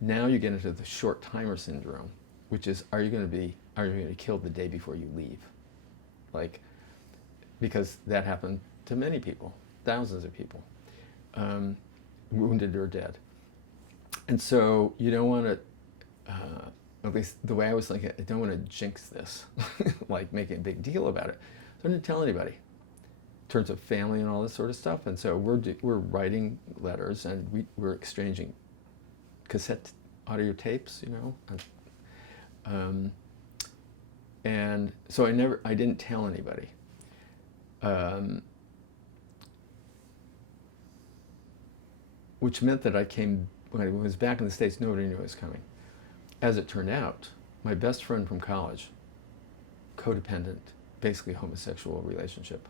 now you get into the short timer syndrome, which is, are you going to be killed the day before you leave? Like, because that happened to many people, thousands of people, wounded or dead. And so you don't want to, at least the way I was thinking, I don't want to jinx this, like making a big deal about it. So I didn't tell anybody in terms of family and all this sort of stuff. And so we're writing letters, and we're exchanging cassette audio tapes, you know. And so I didn't tell anybody. Which meant that when I was back in the States, nobody knew I was coming. As it turned out, my best friend from college, codependent, basically homosexual relationship,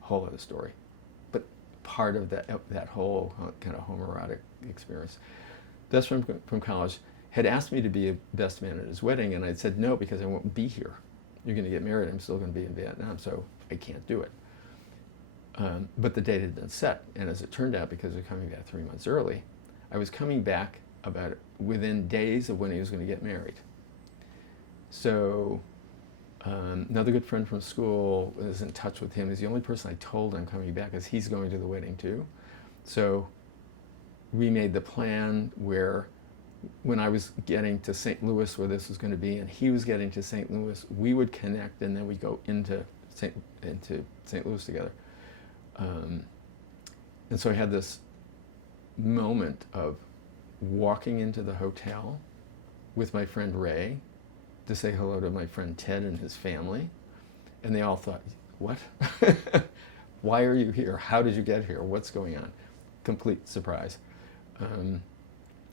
whole other story, but part of that whole kind of homoerotic experience. Best friend from college had asked me to be a best man at his wedding, and I'd said no because I won't be here. you're going to get married, I'm still going to be in Vietnam, so I can't do it. But the date had been set, and as it turned out, because we were coming back 3 months early, I was coming back about within days of when he was going to get married. So another good friend from school was in touch with him. He's the only person I told I'm coming back, because he's going to the wedding too. So we made the plan where when I was getting to St. Louis, where this was going to be, and he was getting to St. Louis, we would connect, and then we'd go into St. Louis together. And so I had this moment of walking into the hotel with my friend Ray to say hello to my friend Ted and his family. And they all thought, what? Why are you here? How did you get here? What's going on? Complete surprise.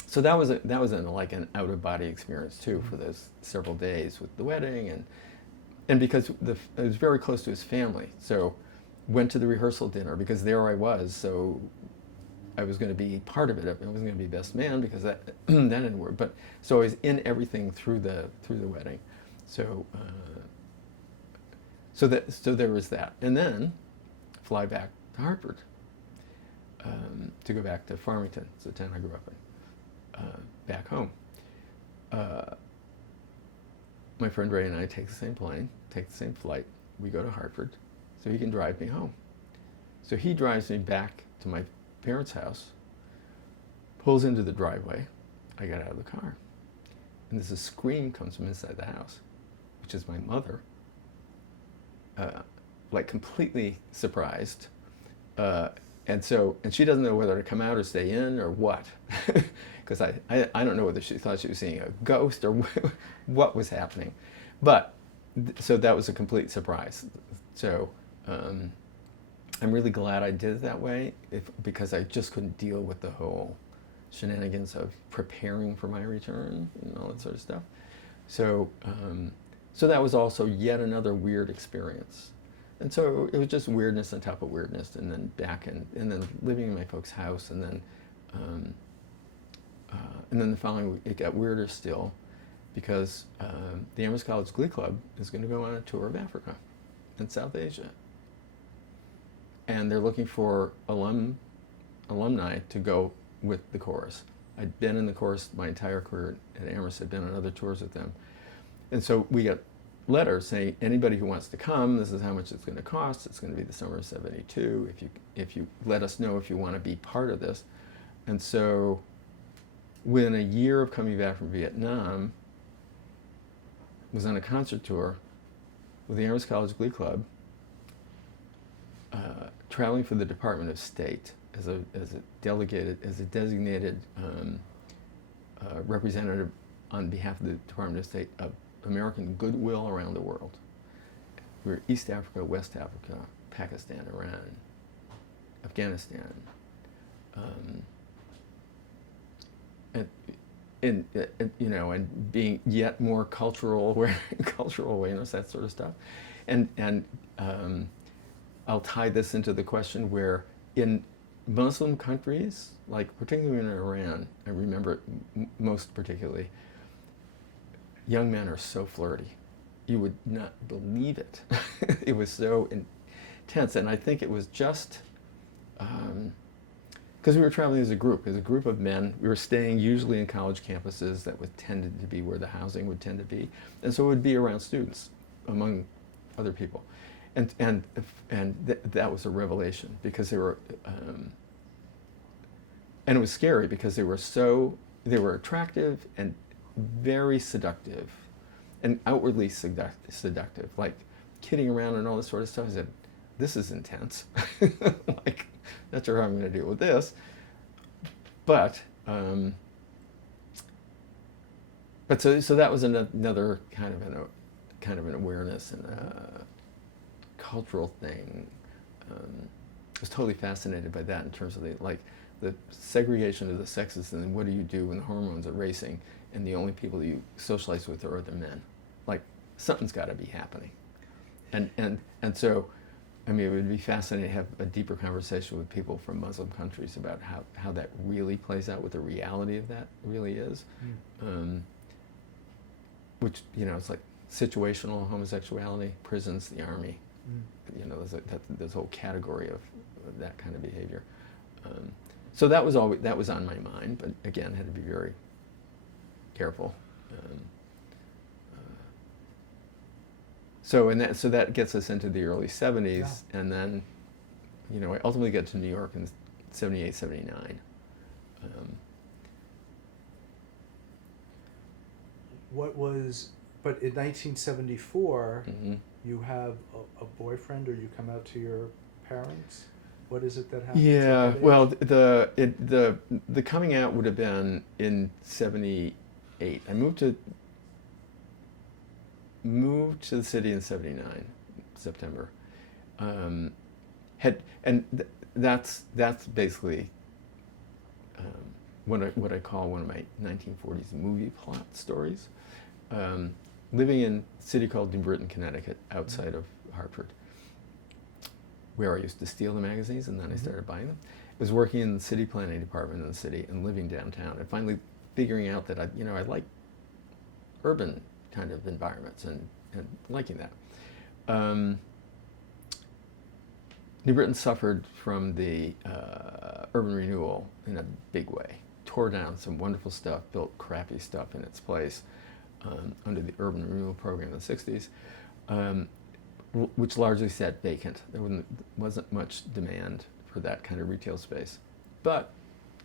So that was like an out-of-body experience too for those several days with the wedding, and because it was very close to his family, so went to the rehearsal dinner because there I was, so I was going to be part of it. I wasn't going to be best man because that didn't work, but so I was in everything through the wedding. So so there was that, and then fly back to Hartford to go back to Farmington, it's the town I grew up in, back home. My friend Ray and I take the same plane, take the same flight. We go to Hartford so he can drive me home. So he drives me back to my parents' house, pulls into the driveway. I get out of the car, and there's a scream comes from inside the house, which is my mother, like completely surprised. And she doesn't know whether to come out or stay in or what, because I don't know whether she thought she was seeing a ghost or what was happening. But, so that was a complete surprise. So I'm really glad I did it that way, because I just couldn't deal with the whole shenanigans of preparing for my return and all that sort of stuff. So, so that was also yet another weird experience. And so it was just weirdness on top of weirdness, and then back and then living in my folks' house, and then the following week it got weirder still, because the Amherst College Glee Club is going to go on a tour of Africa and South Asia, and they're looking for alumni to go with the chorus. I'd been in the chorus my entire career at Amherst. I'd been on other tours with them, and so we got letter saying anybody who wants to come, this is how much it's going to cost. It's going to be the summer of '72. If you let us know if you want to be part of this. And so within a year of coming back from Vietnam, was on a concert tour with the Amherst College Glee Club, traveling for the Department of State as a designated representative on behalf of the Department of State of American goodwill around the world. We were East Africa, West Africa, Pakistan, Iran, Afghanistan, and being yet more cultural awareness, that sort of stuff, and I'll tie this into the question where in Muslim countries, like particularly in Iran, I remember it most particularly, young men are so flirty. You would not believe it. It was so intense. And I think it was just because we were traveling as a group of men. We were staying usually in college campuses that tended to be where the housing would tend to be. And so it would be around students, among other people. And that was a revelation, because they were, and it was scary because they were attractive and very seductive, and outwardly seductive, like kidding around and all this sort of stuff. I said, this is intense. Like, not sure how I'm going to deal with this. But so that was another kind of an awareness and a cultural thing. I was totally fascinated by that in terms of the segregation of the sexes, and then what do you do when the hormones are racing and the only people that you socialize with are other men? Like, something's got to be happening. And so, I mean, it would be fascinating to have a deeper conversation with people from Muslim countries about how that really plays out, what the reality of that really is. Which, it's like situational homosexuality, prisons, the army. Mm. You know, there's a whole category of that kind of behavior. So that was on my mind, but again, had to be very careful. So that gets us into the early 70s, Yeah. and then, you know, I ultimately got to New York in 78, 79. But in 1974, Mm-hmm. you have a boyfriend, or you come out to your parents? What is it that happens? Yeah, at that well, age? the coming out would have been in 78. I moved to the city in 79, September. That's basically what I call one of my 1940s movie plot stories. Living in a city called New Britain, Connecticut, outside of Hartford, where I used to steal the magazines, and then I started buying them. I was working in the city planning department in the city and living downtown, and finally figuring out that I like urban kind of environments and liking that. New Britain suffered from the urban renewal in a big way. Tore down some wonderful stuff, built crappy stuff in its place under the urban renewal program in the 60s. Which largely sat vacant. There wasn't much demand for that kind of retail space. But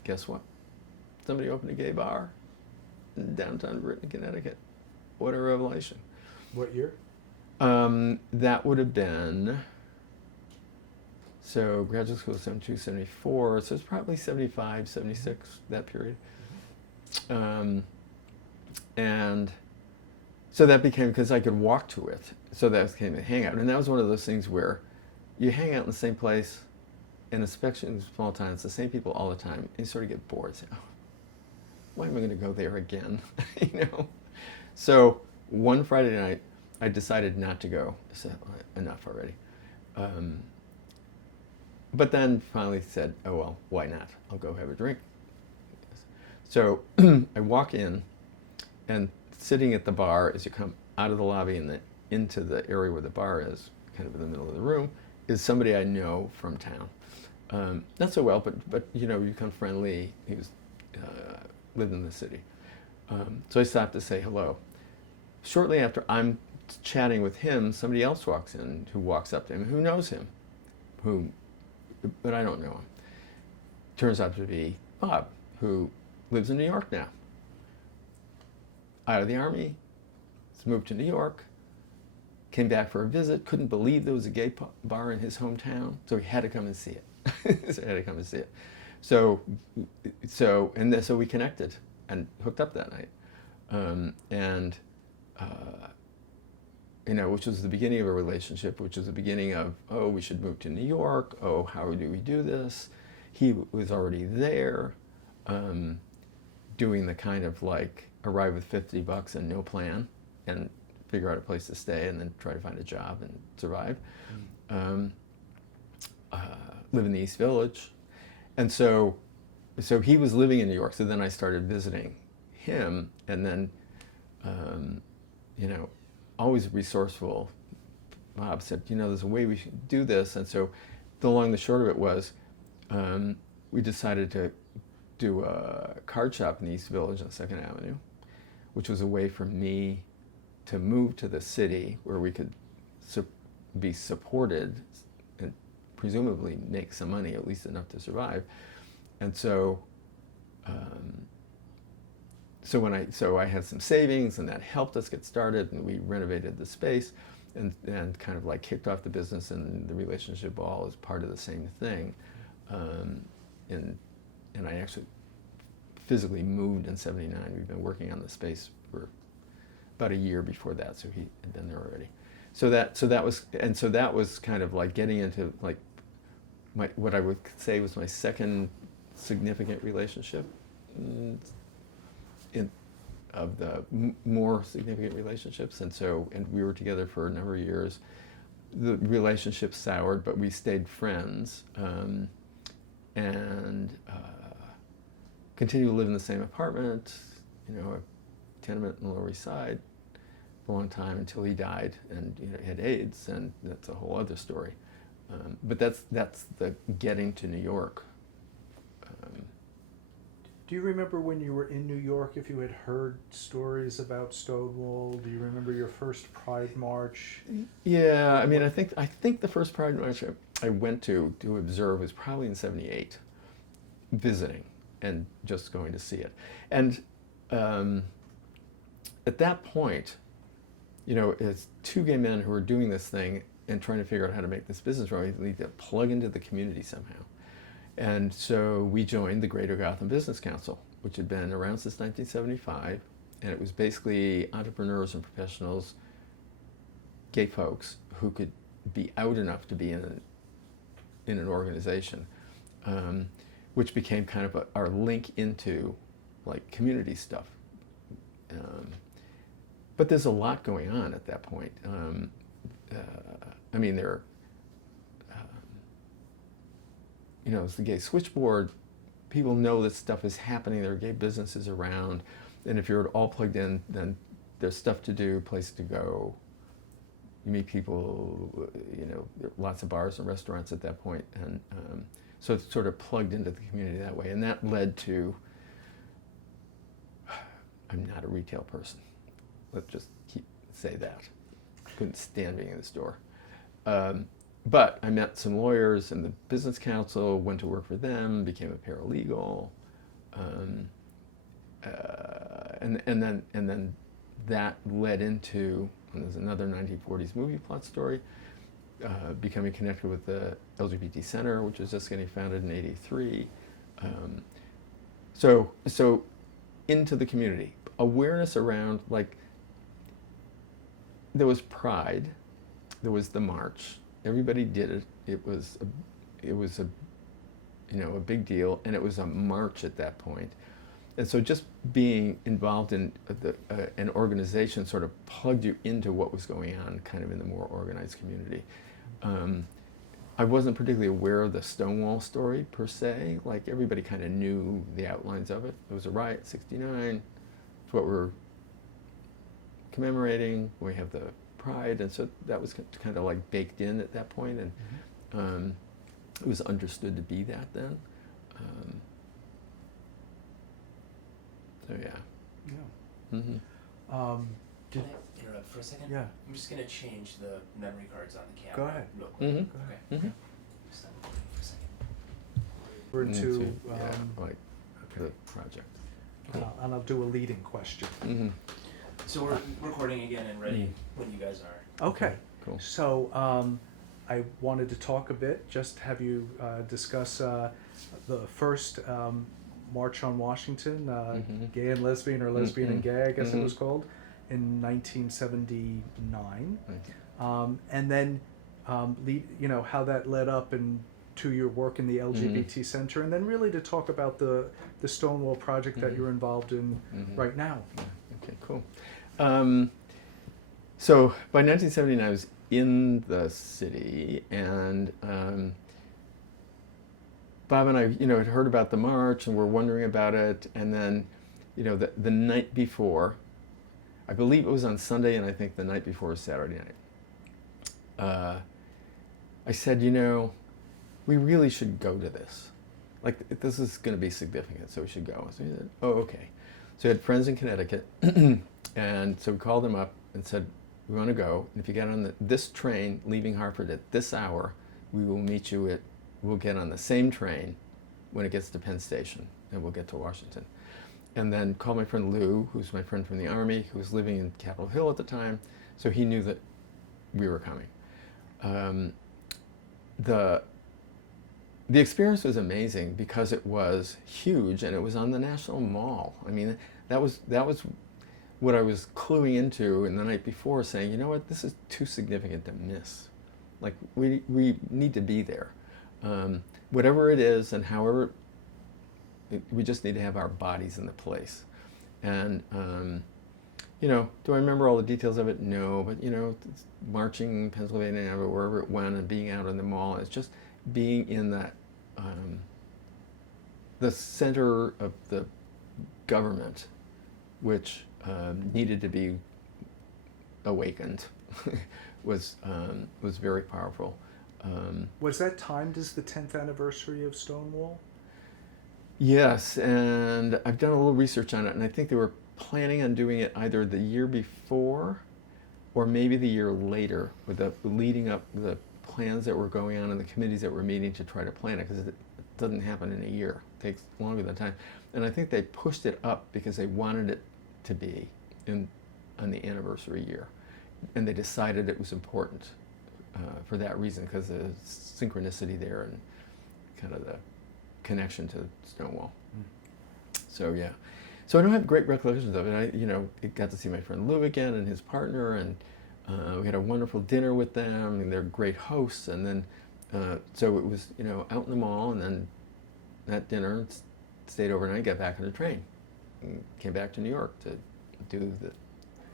guess what? Somebody opened a gay bar in downtown Britain, Connecticut. What a revelation. What year? That would have been, so graduate school 72, 74, so it's probably 75, 76, that period. And so that became, because I could walk to it, so that became a hangout. And that was one of those things where you hang out in the same place, and especially in small towns, the same people all the time, and you sort of get bored. Say, oh, why am I going to go there again? You know? So one Friday night, I decided not to go. I said, enough already. But then finally said, oh well, why not? I'll go have a drink. So I walk in, and sitting at the bar as you come out of the lobby and into the area where the bar is, kind of in the middle of the room, is somebody I know from town. Not so well, but you know, you become friendly. He was lived in the city. So I stopped to say hello. Shortly after I'm chatting with him, somebody else walks in who walks up to him, who knows him, but I don't know him. Turns out to be Bob, who lives in New York now. Out of the army, moved to New York, came back for a visit, couldn't believe there was a gay bar in his hometown, so he had to come and see it. So we connected and hooked up that night. You know, which was the beginning of a relationship, which was the beginning of, oh, we should move to New York, oh, how do we do this? He was already there, doing the kind of like, arrive with $50 and no plan, and figure out a place to stay, and then try to find a job and survive. Live in the East Village. And so he was living in New York, so then I started visiting him, and then, you know, always resourceful. Bob said, you know, there's a way we should do this, and so the long and the short of it was, we decided to do a card shop in the East Village on 2nd Avenue, which was a way for me to move to the city where we could be supported and presumably make some money, at least enough to survive. And so, so I had some savings, and that helped us get started, and we renovated the space, and kind of like kicked off the business and the relationship all as part of the same thing. And I actually physically moved in 79. We've been working on the space for about a year before that, so he had been there already. So that was kind of like getting into like what I would say was my second significant relationship, of the more significant relationships, and we were together for a number of years. The relationship soured, but we stayed friends, and continued to live in the same apartment, you know, a tenement in the Lower East Side, a long time until he died, and he had AIDS, and that's a whole other story. But that's the getting to New York. Do you remember when you were in New York, if you had heard stories about Stonewall? Do you remember your first Pride March? Yeah, I mean, I think the first Pride March I went to observe was probably in '78, visiting and just going to see it. And at that point, it's two gay men who are doing this thing and trying to figure out how to make this business run. We need to plug into the community somehow. And so we joined the Greater Gotham Business Council, which had been around since 1975, and it was basically entrepreneurs and professionals, gay folks, who could be out enough to be in an organization, which became kind of our link into like community stuff. But there's a lot going on at that point. I mean, it's the gay switchboard. People know that stuff is happening. There are gay businesses around. And if you're all plugged in, then there's stuff to do, places to go. You meet people, there are lots of bars and restaurants at that point. And so it's sort of plugged into the community that way. And that led to, I'm not a retail person. Let's just say that. Couldn't stand being in the store. But I met some lawyers in the business council, went to work for them, became a paralegal, and then that led into, and there's another 1940s movie plot story, becoming connected with the LGBT Center, which was just getting founded in '83. So into the community, awareness around, like, there was Pride, there was the march. Everybody did it. It was a big deal, and it was a march at that point. And so just being involved in an organization sort of plugged you into what was going on kind of in the more organized community. I wasn't particularly aware of the Stonewall story per se. Like, everybody kind of knew the outlines of it. It was a riot, '69. It's what we're commemorating. We have the Pride, and so that was kind of like baked in at that point, and it was understood to be that then. So yeah. Yeah. Mm-hmm. Can I interrupt for a second? Yeah. I'm just going to change the memory cards on the camera. Go ahead. Real quick. Mm-hmm. Go ahead. Okay. Mm-hmm. Stop recording for a second. We're into, like okay. the project. And I'll do a leading question. Mm-hmm. So we're recording again and ready when you guys are. Okay. Cool. So I wanted to talk a bit, just have you discuss the first March on Washington, Gay and Lesbian, or Lesbian and Gay, I guess it was called, in 1979. And then how that led up to your work in the LGBT Center, and then really to talk about the Stonewall project that you're involved in right now. Okay, cool. So by 1979, I was in the city, and Bob and I, had heard about the march, and were wondering about it. And then, the night before, I believe it was on Sunday, and I think the night before was Saturday night. I said, we really should go to this. Like, this is going to be significant, so we should go. So he said, oh, okay. So we had friends in Connecticut, and so we called them up and said, we want to go. And if you get on this train leaving Hartford at this hour, we will meet you we'll get on the same train when it gets to Penn Station, and we'll get to Washington. And then called my friend Lou, who's my friend from the Army, who was living in Capitol Hill at the time, so he knew that we were coming. The experience was amazing because it was huge, and it was on the National Mall. I mean, that was what I was cluing into in the night before, saying, you know what, this is too significant to miss. Like, we need to be there. Whatever it is, and however, we just need to have our bodies in the place. And, do I remember all the details of it? No, but, it's marching in Pennsylvania, wherever it went, and being out in the mall, it's just being in that, the center of the government, which needed to be awakened was very powerful. Was that timed as the 10th anniversary of Stonewall? Yes, and I've done a little research on it, and I think they were planning on doing it either the year before or maybe the year later, with the leading up the plans that were going on and the committees that were meeting to try to plan it, because it doesn't happen in a year. It takes longer than time. And I think they pushed it up because they wanted it to be on the anniversary year. And they decided it was important for that reason, because of the synchronicity there and kind of the connection to Stonewall. So yeah. So I don't have great recollections of it. I got to see my friend Lou again and his partner, and we had a wonderful dinner with them, and they're great hosts. And then, so it was, out in the mall, and then that dinner, stayed overnight, got back on the train, and came back to New York to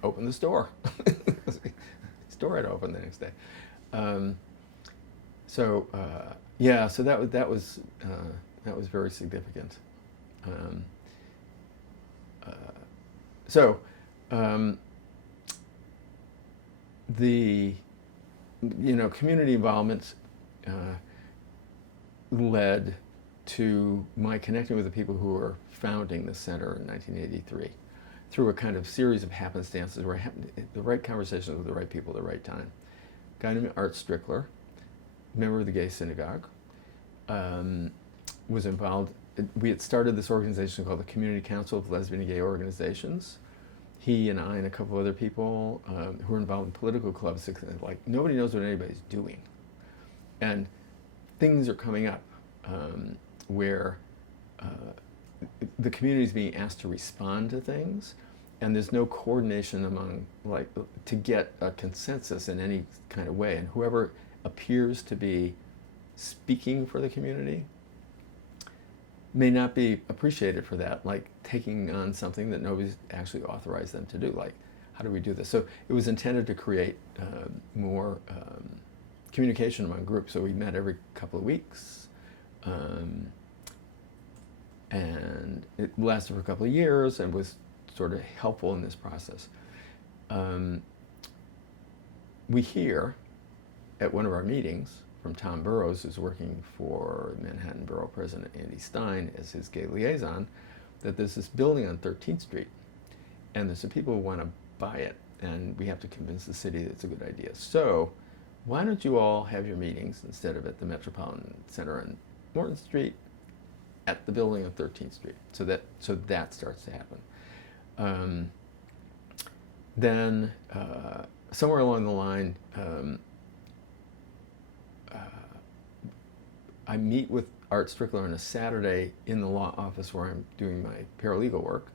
open the store. Store had opened the next day. So that was very significant. The community involvement led to my connecting with the people who were founding the center in 1983 through a kind of series of happenstances where I happened the right conversations with the right people at the right time. A guy named Art Strickler, member of the Gay Synagogue, was involved. We had started this organization called the Community Council of Lesbian and Gay Organizations. He and I and a couple other people who were involved in political clubs, like nobody knows what anybody's doing. And things are coming up where the community is being asked to respond to things, and there's no coordination among, to get a consensus in any kind of way. And whoever appears to be speaking for the community may not be appreciated for that, like taking on something that nobody's actually authorized them to do. Like, how do we do this? So it was intended to create more communication among groups. So we met every couple of weeks, and it lasted for a couple of years and was sort of helpful in this process. We hear at one of our meetings from Tom Burrows, who's working for Manhattan Borough President Andy Stein as his gay liaison, that there's this building on 13th Street, and there's some people who want to buy it, and we have to convince the city that it's a good idea. So why don't you all have your meetings instead of at the Metropolitan Center on Morton Street, at the building on 13th Street? So that starts to happen. Then somewhere along the line, I meet with Art Strickler on a Saturday in the law office where I'm doing my paralegal work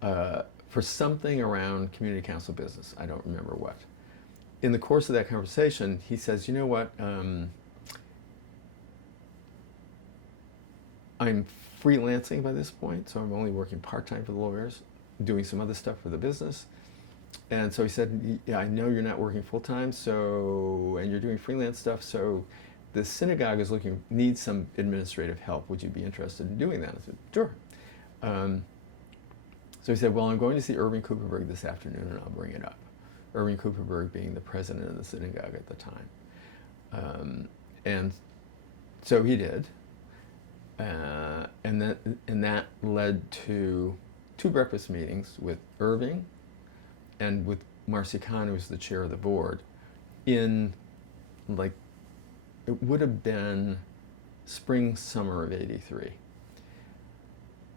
for something around community council business. I don't remember what. In the course of that conversation, he says, you know what, I'm freelancing by this point, so I'm only working part-time for the lawyers, doing some other stuff for the business. And so he said, yeah, I know you're not working full-time, and you're doing freelance stuff, so the synagogue needs some administrative help. Would you be interested in doing that? I said, sure. So he said, well, I'm going to see Irving Kuperberg this afternoon, and I'll bring it up. Irving Kuperberg being the president of the synagogue at the time. And so he did. And that led to 2 breakfast meetings with Irving and with Marcy Kahn, who was the chair of the board, in it would have been spring, summer of '83.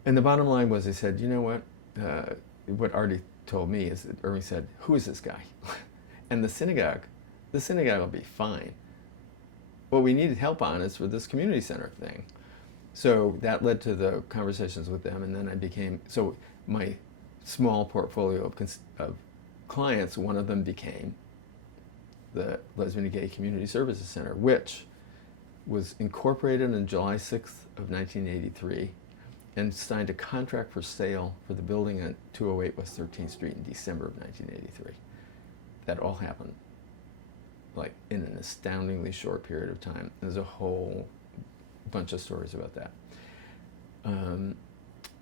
And the bottom line was, he said, you know what Artie told me is that Irving said, who is this guy? And the synagogue will be fine. What we needed help on is for this community center thing. So that led to the conversations with them, and then so my small portfolio of clients, one of them became the Lesbian and Gay Community Services Center, which was incorporated on July 6th of 1983 and signed a contract for sale for the building at 208 West 13th Street in December of 1983. That all happened in an astoundingly short period of time. There's a whole bunch of stories about that.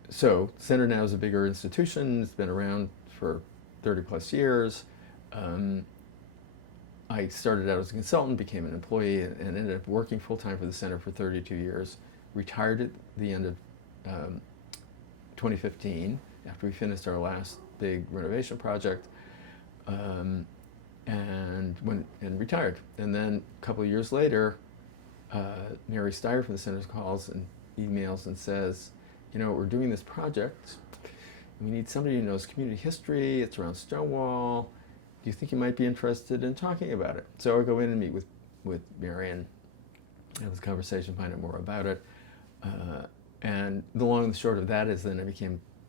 So Center now is a bigger institution. It's been around for 30 plus years. I started out as a consultant, became an employee, and ended up working full-time for the center for 32 years. Retired at the end of 2015 after we finished our last big renovation project, and retired. And then a couple of years later, Mary Steyer from the center calls and emails and says, we're doing this project. We need somebody who knows community history. It's around Stonewall. Do you think you might be interested in talking about it? So I go in and meet with Mary and have this conversation, find out more about it. And the long and the short of that is then I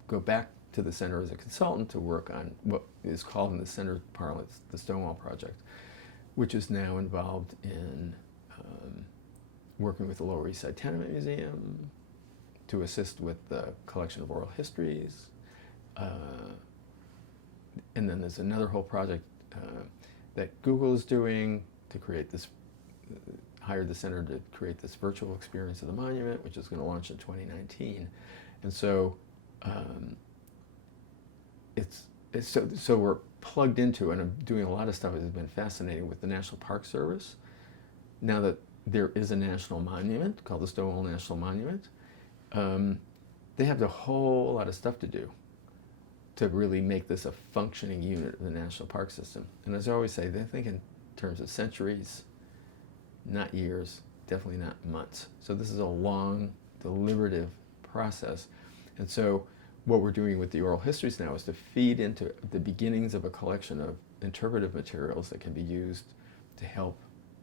go back to the center as a consultant to work on what is called in the center parlance the Stonewall Project, which is now involved in working with the Lower East Side Tenement Museum to assist with the collection of oral histories. And then there's another whole project that Google is doing to create this, hired the center to create this virtual experience of the monument, which is going to launch in 2019. And so so we're plugged into, and I'm doing a lot of stuff that has been fascinating with the National Park Service. Now that there is a national monument called the Stonewall National Monument, they have a whole lot of stuff to do to really make this a functioning unit of the national park system. And as I always say, they think in terms of centuries, not years, definitely not months. So this is a long, deliberative process. And so what we're doing with the oral histories now is to feed into the beginnings of a collection of interpretive materials that can be used to help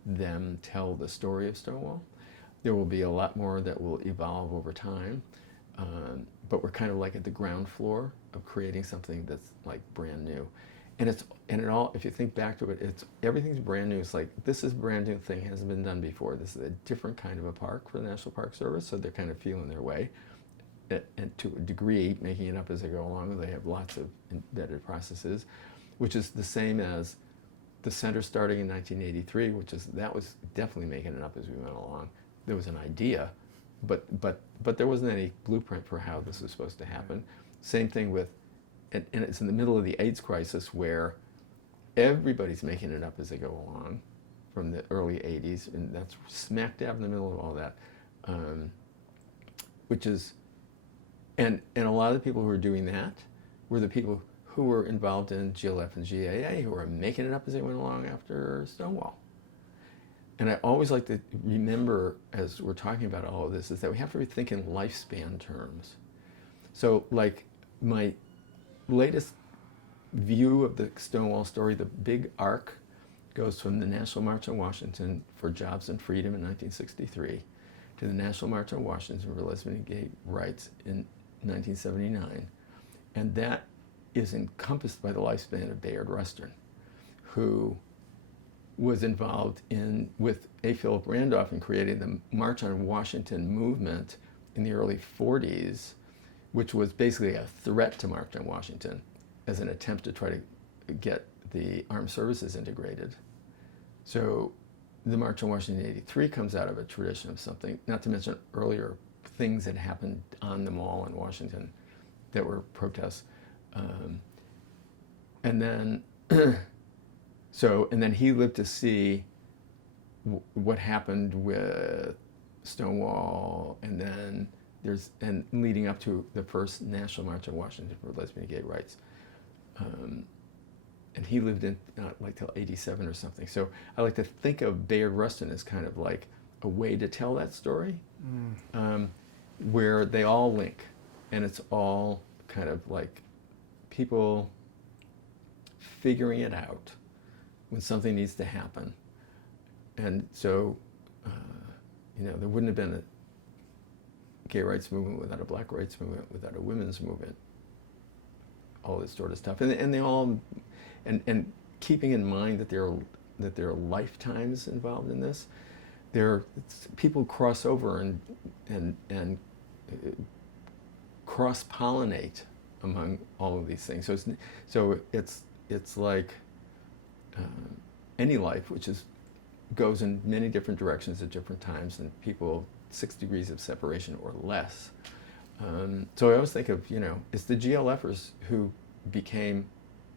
them tell the story of Stonewall. There will be a lot more that will evolve over time, but we're kind of like at the ground floor of creating something that's like brand new. And it all, if you think back to it, everything's brand new. It's like, this is a brand new thing, hasn't been done before. This is a different kind of a park for the National Park Service, so they're kind of feeling their way. And to a degree, making it up as they go along. They have lots of embedded processes, which is the same as the center starting in 1983, that was definitely making it up as we went along. There was an idea, but there wasn't any blueprint for how this was supposed to happen. Same thing with, and it's in the middle of the AIDS crisis where everybody's making it up as they go along from the early 80s, and that's smack dab in the middle of all that, which is, and a lot of the people who were doing that were the people who were involved in GLF and GAA, who were making it up as they went along after Stonewall. And I always like to remember, as we're talking about all of this, is that we have to think in lifespan terms. So like my latest view of the Stonewall story, the big arc goes from the National March on Washington for Jobs and Freedom in 1963 to the National March on Washington for lesbian and gay rights in 1979. And that is encompassed by the lifespan of Bayard Rustin, who was involved with A. Philip Randolph in creating the March on Washington movement in the early 40s, which was basically a threat to March on Washington as an attempt to try to get the armed services integrated. So the March on Washington in 83 comes out of a tradition of something, not to mention earlier things that happened on the Mall in Washington that were protests. And then he lived to see what happened with Stonewall, and then and leading up to the first National March on Washington for lesbian and gay rights. And he lived in like till 87 or something. So I like to think of Bayard Rustin as kind of like a way to tell that story, where they all link, and it's all kind of like people figuring it out when something needs to happen. And so, there wouldn't have been a gay rights movement without a black rights movement, without a women's movement, all this sort of stuff. And they all, and keeping in mind that there are lifetimes involved in this, people cross over and cross-pollinate among all of these things. So it's like any life, which goes in many different directions at different times, and people 6 degrees of separation or less. So I always think of, it's the GLFers who became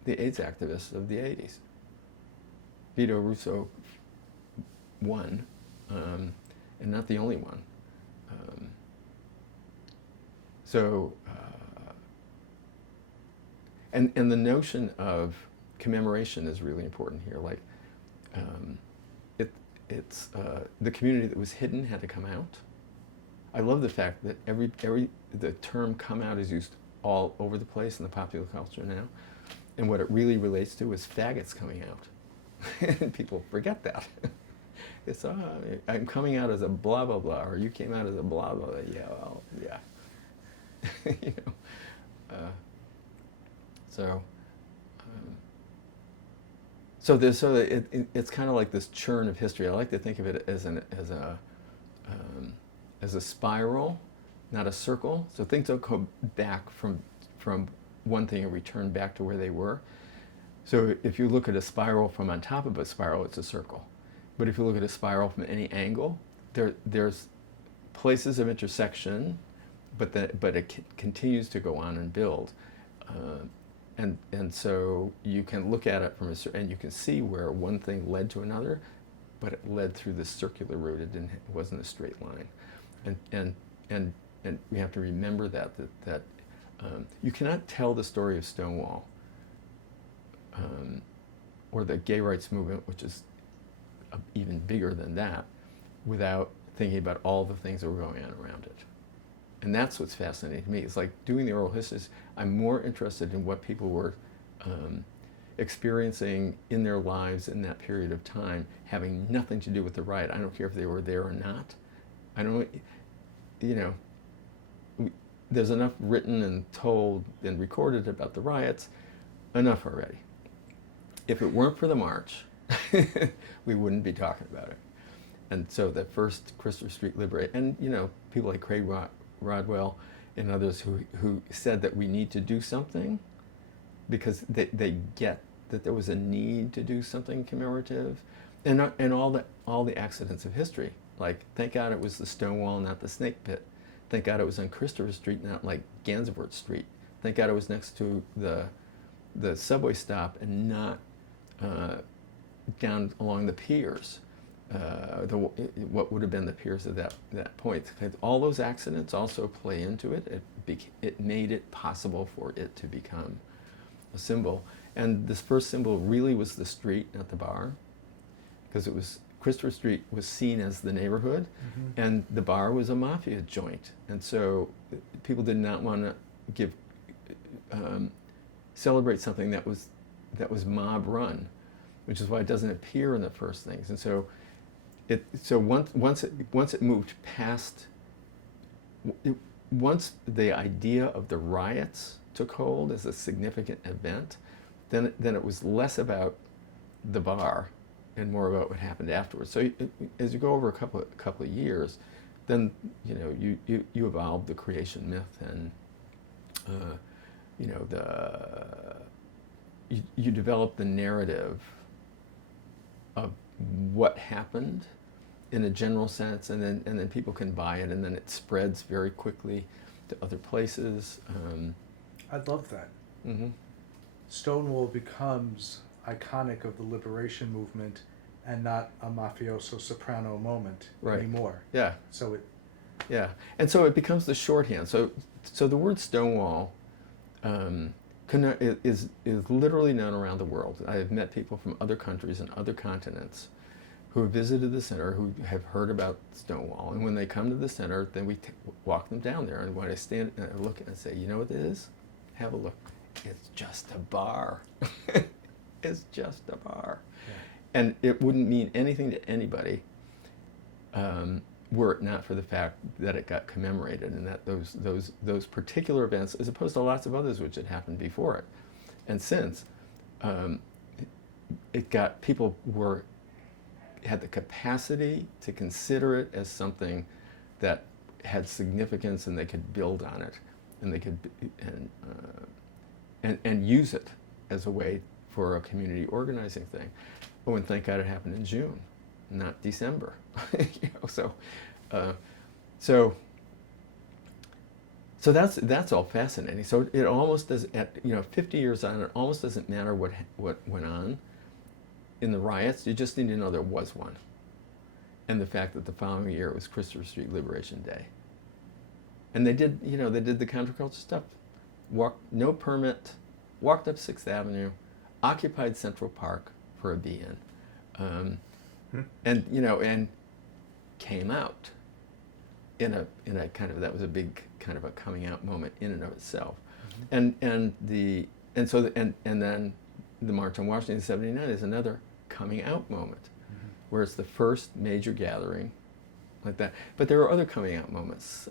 the AIDS activists of the 80s. Vito Russo one, and not the only one. So, and the notion of commemoration is really important here. Like, it's the community that was hidden had to come out. I love the fact that the term "come out" is used all over the place in the popular culture now, and what it really relates to is faggots coming out, and people forget that. It's I'm coming out as a blah blah blah, or you came out as a blah blah blah. Yeah, well, yeah. You know, it's kind of like this churn of history. I like to think of it as a spiral, not a circle. So things don't go back from one thing and return back to where they were. So if you look at a spiral from on top of a spiral, it's a circle. But if you look at a spiral from any angle, there's places of intersection, but it continues to go on and build. And so you can look at it and you can see where one thing led to another, but it led through this circular route. It wasn't a straight line. And we have to remember that you cannot tell the story of Stonewall or the gay rights movement, which is even bigger than that, without thinking about all the things that were going on around it. And that's what's fascinating to me. It's like doing the oral histories. I'm more interested in what people were experiencing in their lives in that period of time, having nothing to do with the riot. I don't care if they were there or not. I don't, you know, there's enough written and told and recorded about the riots, enough already. If it weren't for the march, we wouldn't be talking about it. And so the first Christopher Street Liberate, and you know, people like Craig Rodwell and others who said that we need to do something because they get that there was a need to do something commemorative, and all the accidents of history. Like, thank God it was the Stonewall, not the Snake Pit. Thank God it was on Christopher Street, not like Gansevoort Street. Thank God it was next to the subway stop and not down along the piers. What would have been the piers at that point. All those accidents also play into it. It made it possible for it to become a symbol. And this first symbol really was the street, not the bar, because it was Christopher Street was seen as the neighborhood, and the bar was a mafia joint. And so people did not want to celebrate something that was mob run, which is why it doesn't appear in the first things. And so once it moved past, once the idea of the riots took hold as a significant event, then it was less about the bar and more about what happened afterwards. So as you go over a couple of years, then you know you evolve the creation myth, and you know you develop the narrative of what happened in a general sense, and then people can buy it, and then it spreads very quickly to other places. I love that. Mm-hmm. Stonewall becomes iconic of the liberation movement and not a mafioso soprano moment anymore. Yeah. So and so it becomes the shorthand. So the word Stonewall is literally known around the world. I have met people from other countries and other continents who have visited the center, who have heard about Stonewall, and when they come to the center, then we walk them down there. And when I stand and I look and say, you know what it is? Have a look. It's just a bar. It's just a bar. Yeah. And it wouldn't mean anything to anybody were it not for the fact that it got commemorated, and that those particular events, as opposed to lots of others which had happened before it and since, it got people had the capacity to consider it as something that had significance, and they could build on it, and they could and use it as a way for a community organizing thing. Oh, and thank God it happened in June, not December. You know, so that's all fascinating. So it almost does, 50 years on, it almost doesn't matter what went on. in the riots. You just need to know there was one. And the fact that the following year it was Christopher Street Liberation Day. And they did, you know, they did the counterculture stuff. No permit, walked up 6th Avenue, occupied Central Park for a be-in. And, you know, and came out in a kind of, that was a big kind of a coming out moment in and of itself. And then the March on Washington in '79 is another coming out moment, where it's the first major gathering like that. But there were other coming out moments.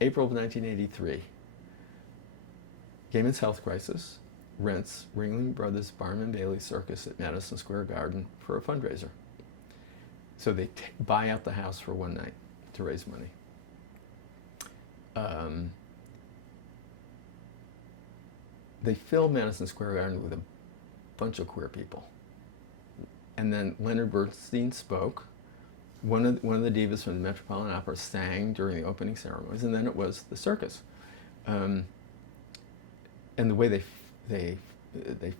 April of 1983, Gay Men's Health Crisis rents Ringling Brothers Barnum and Bailey Circus at Madison Square Garden for a fundraiser. So they buy out the house for one night to raise money. They filled Madison Square Garden with a bunch of queer people. And then Leonard Bernstein spoke. One of the divas from the Metropolitan Opera sang during the opening ceremonies, and then it was the circus. And the way they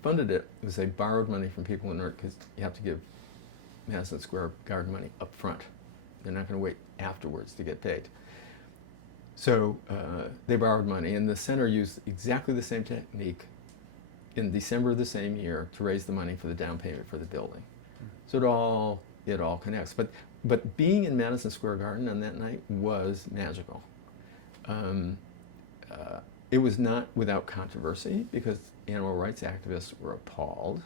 funded it was they borrowed money from people in order, because you have to give Madison Square Garden money up front. They're not going to wait afterwards to get paid. So they borrowed money, and the center used exactly the same technique in December of the same year to raise the money for the down payment for the building. So it all connects. But being in Madison Square Garden on that night was magical. It was not without controversy, because animal rights activists were appalled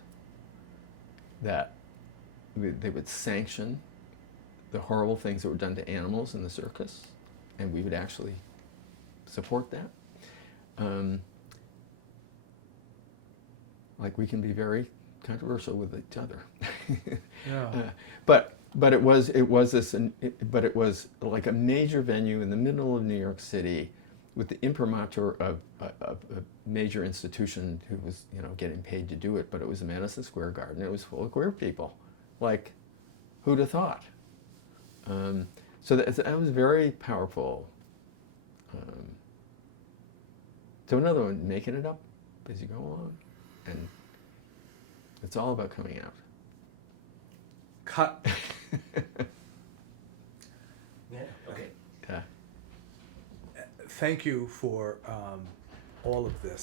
that they would sanction the horrible things that were done to animals in the circus, and we would actually support that. Like, we can be very controversial with each other. Yeah. But it was like a major venue in the middle of New York City, with the imprimatur of a major institution who was, you know, getting paid to do it. But it was the Madison Square Garden. It was full of queer people. Like, who'd have thought? So that was very powerful. So another one, making it up as you go along, and it's all about coming out. Cut. Yeah. Okay. Yeah. Thank you for all of this.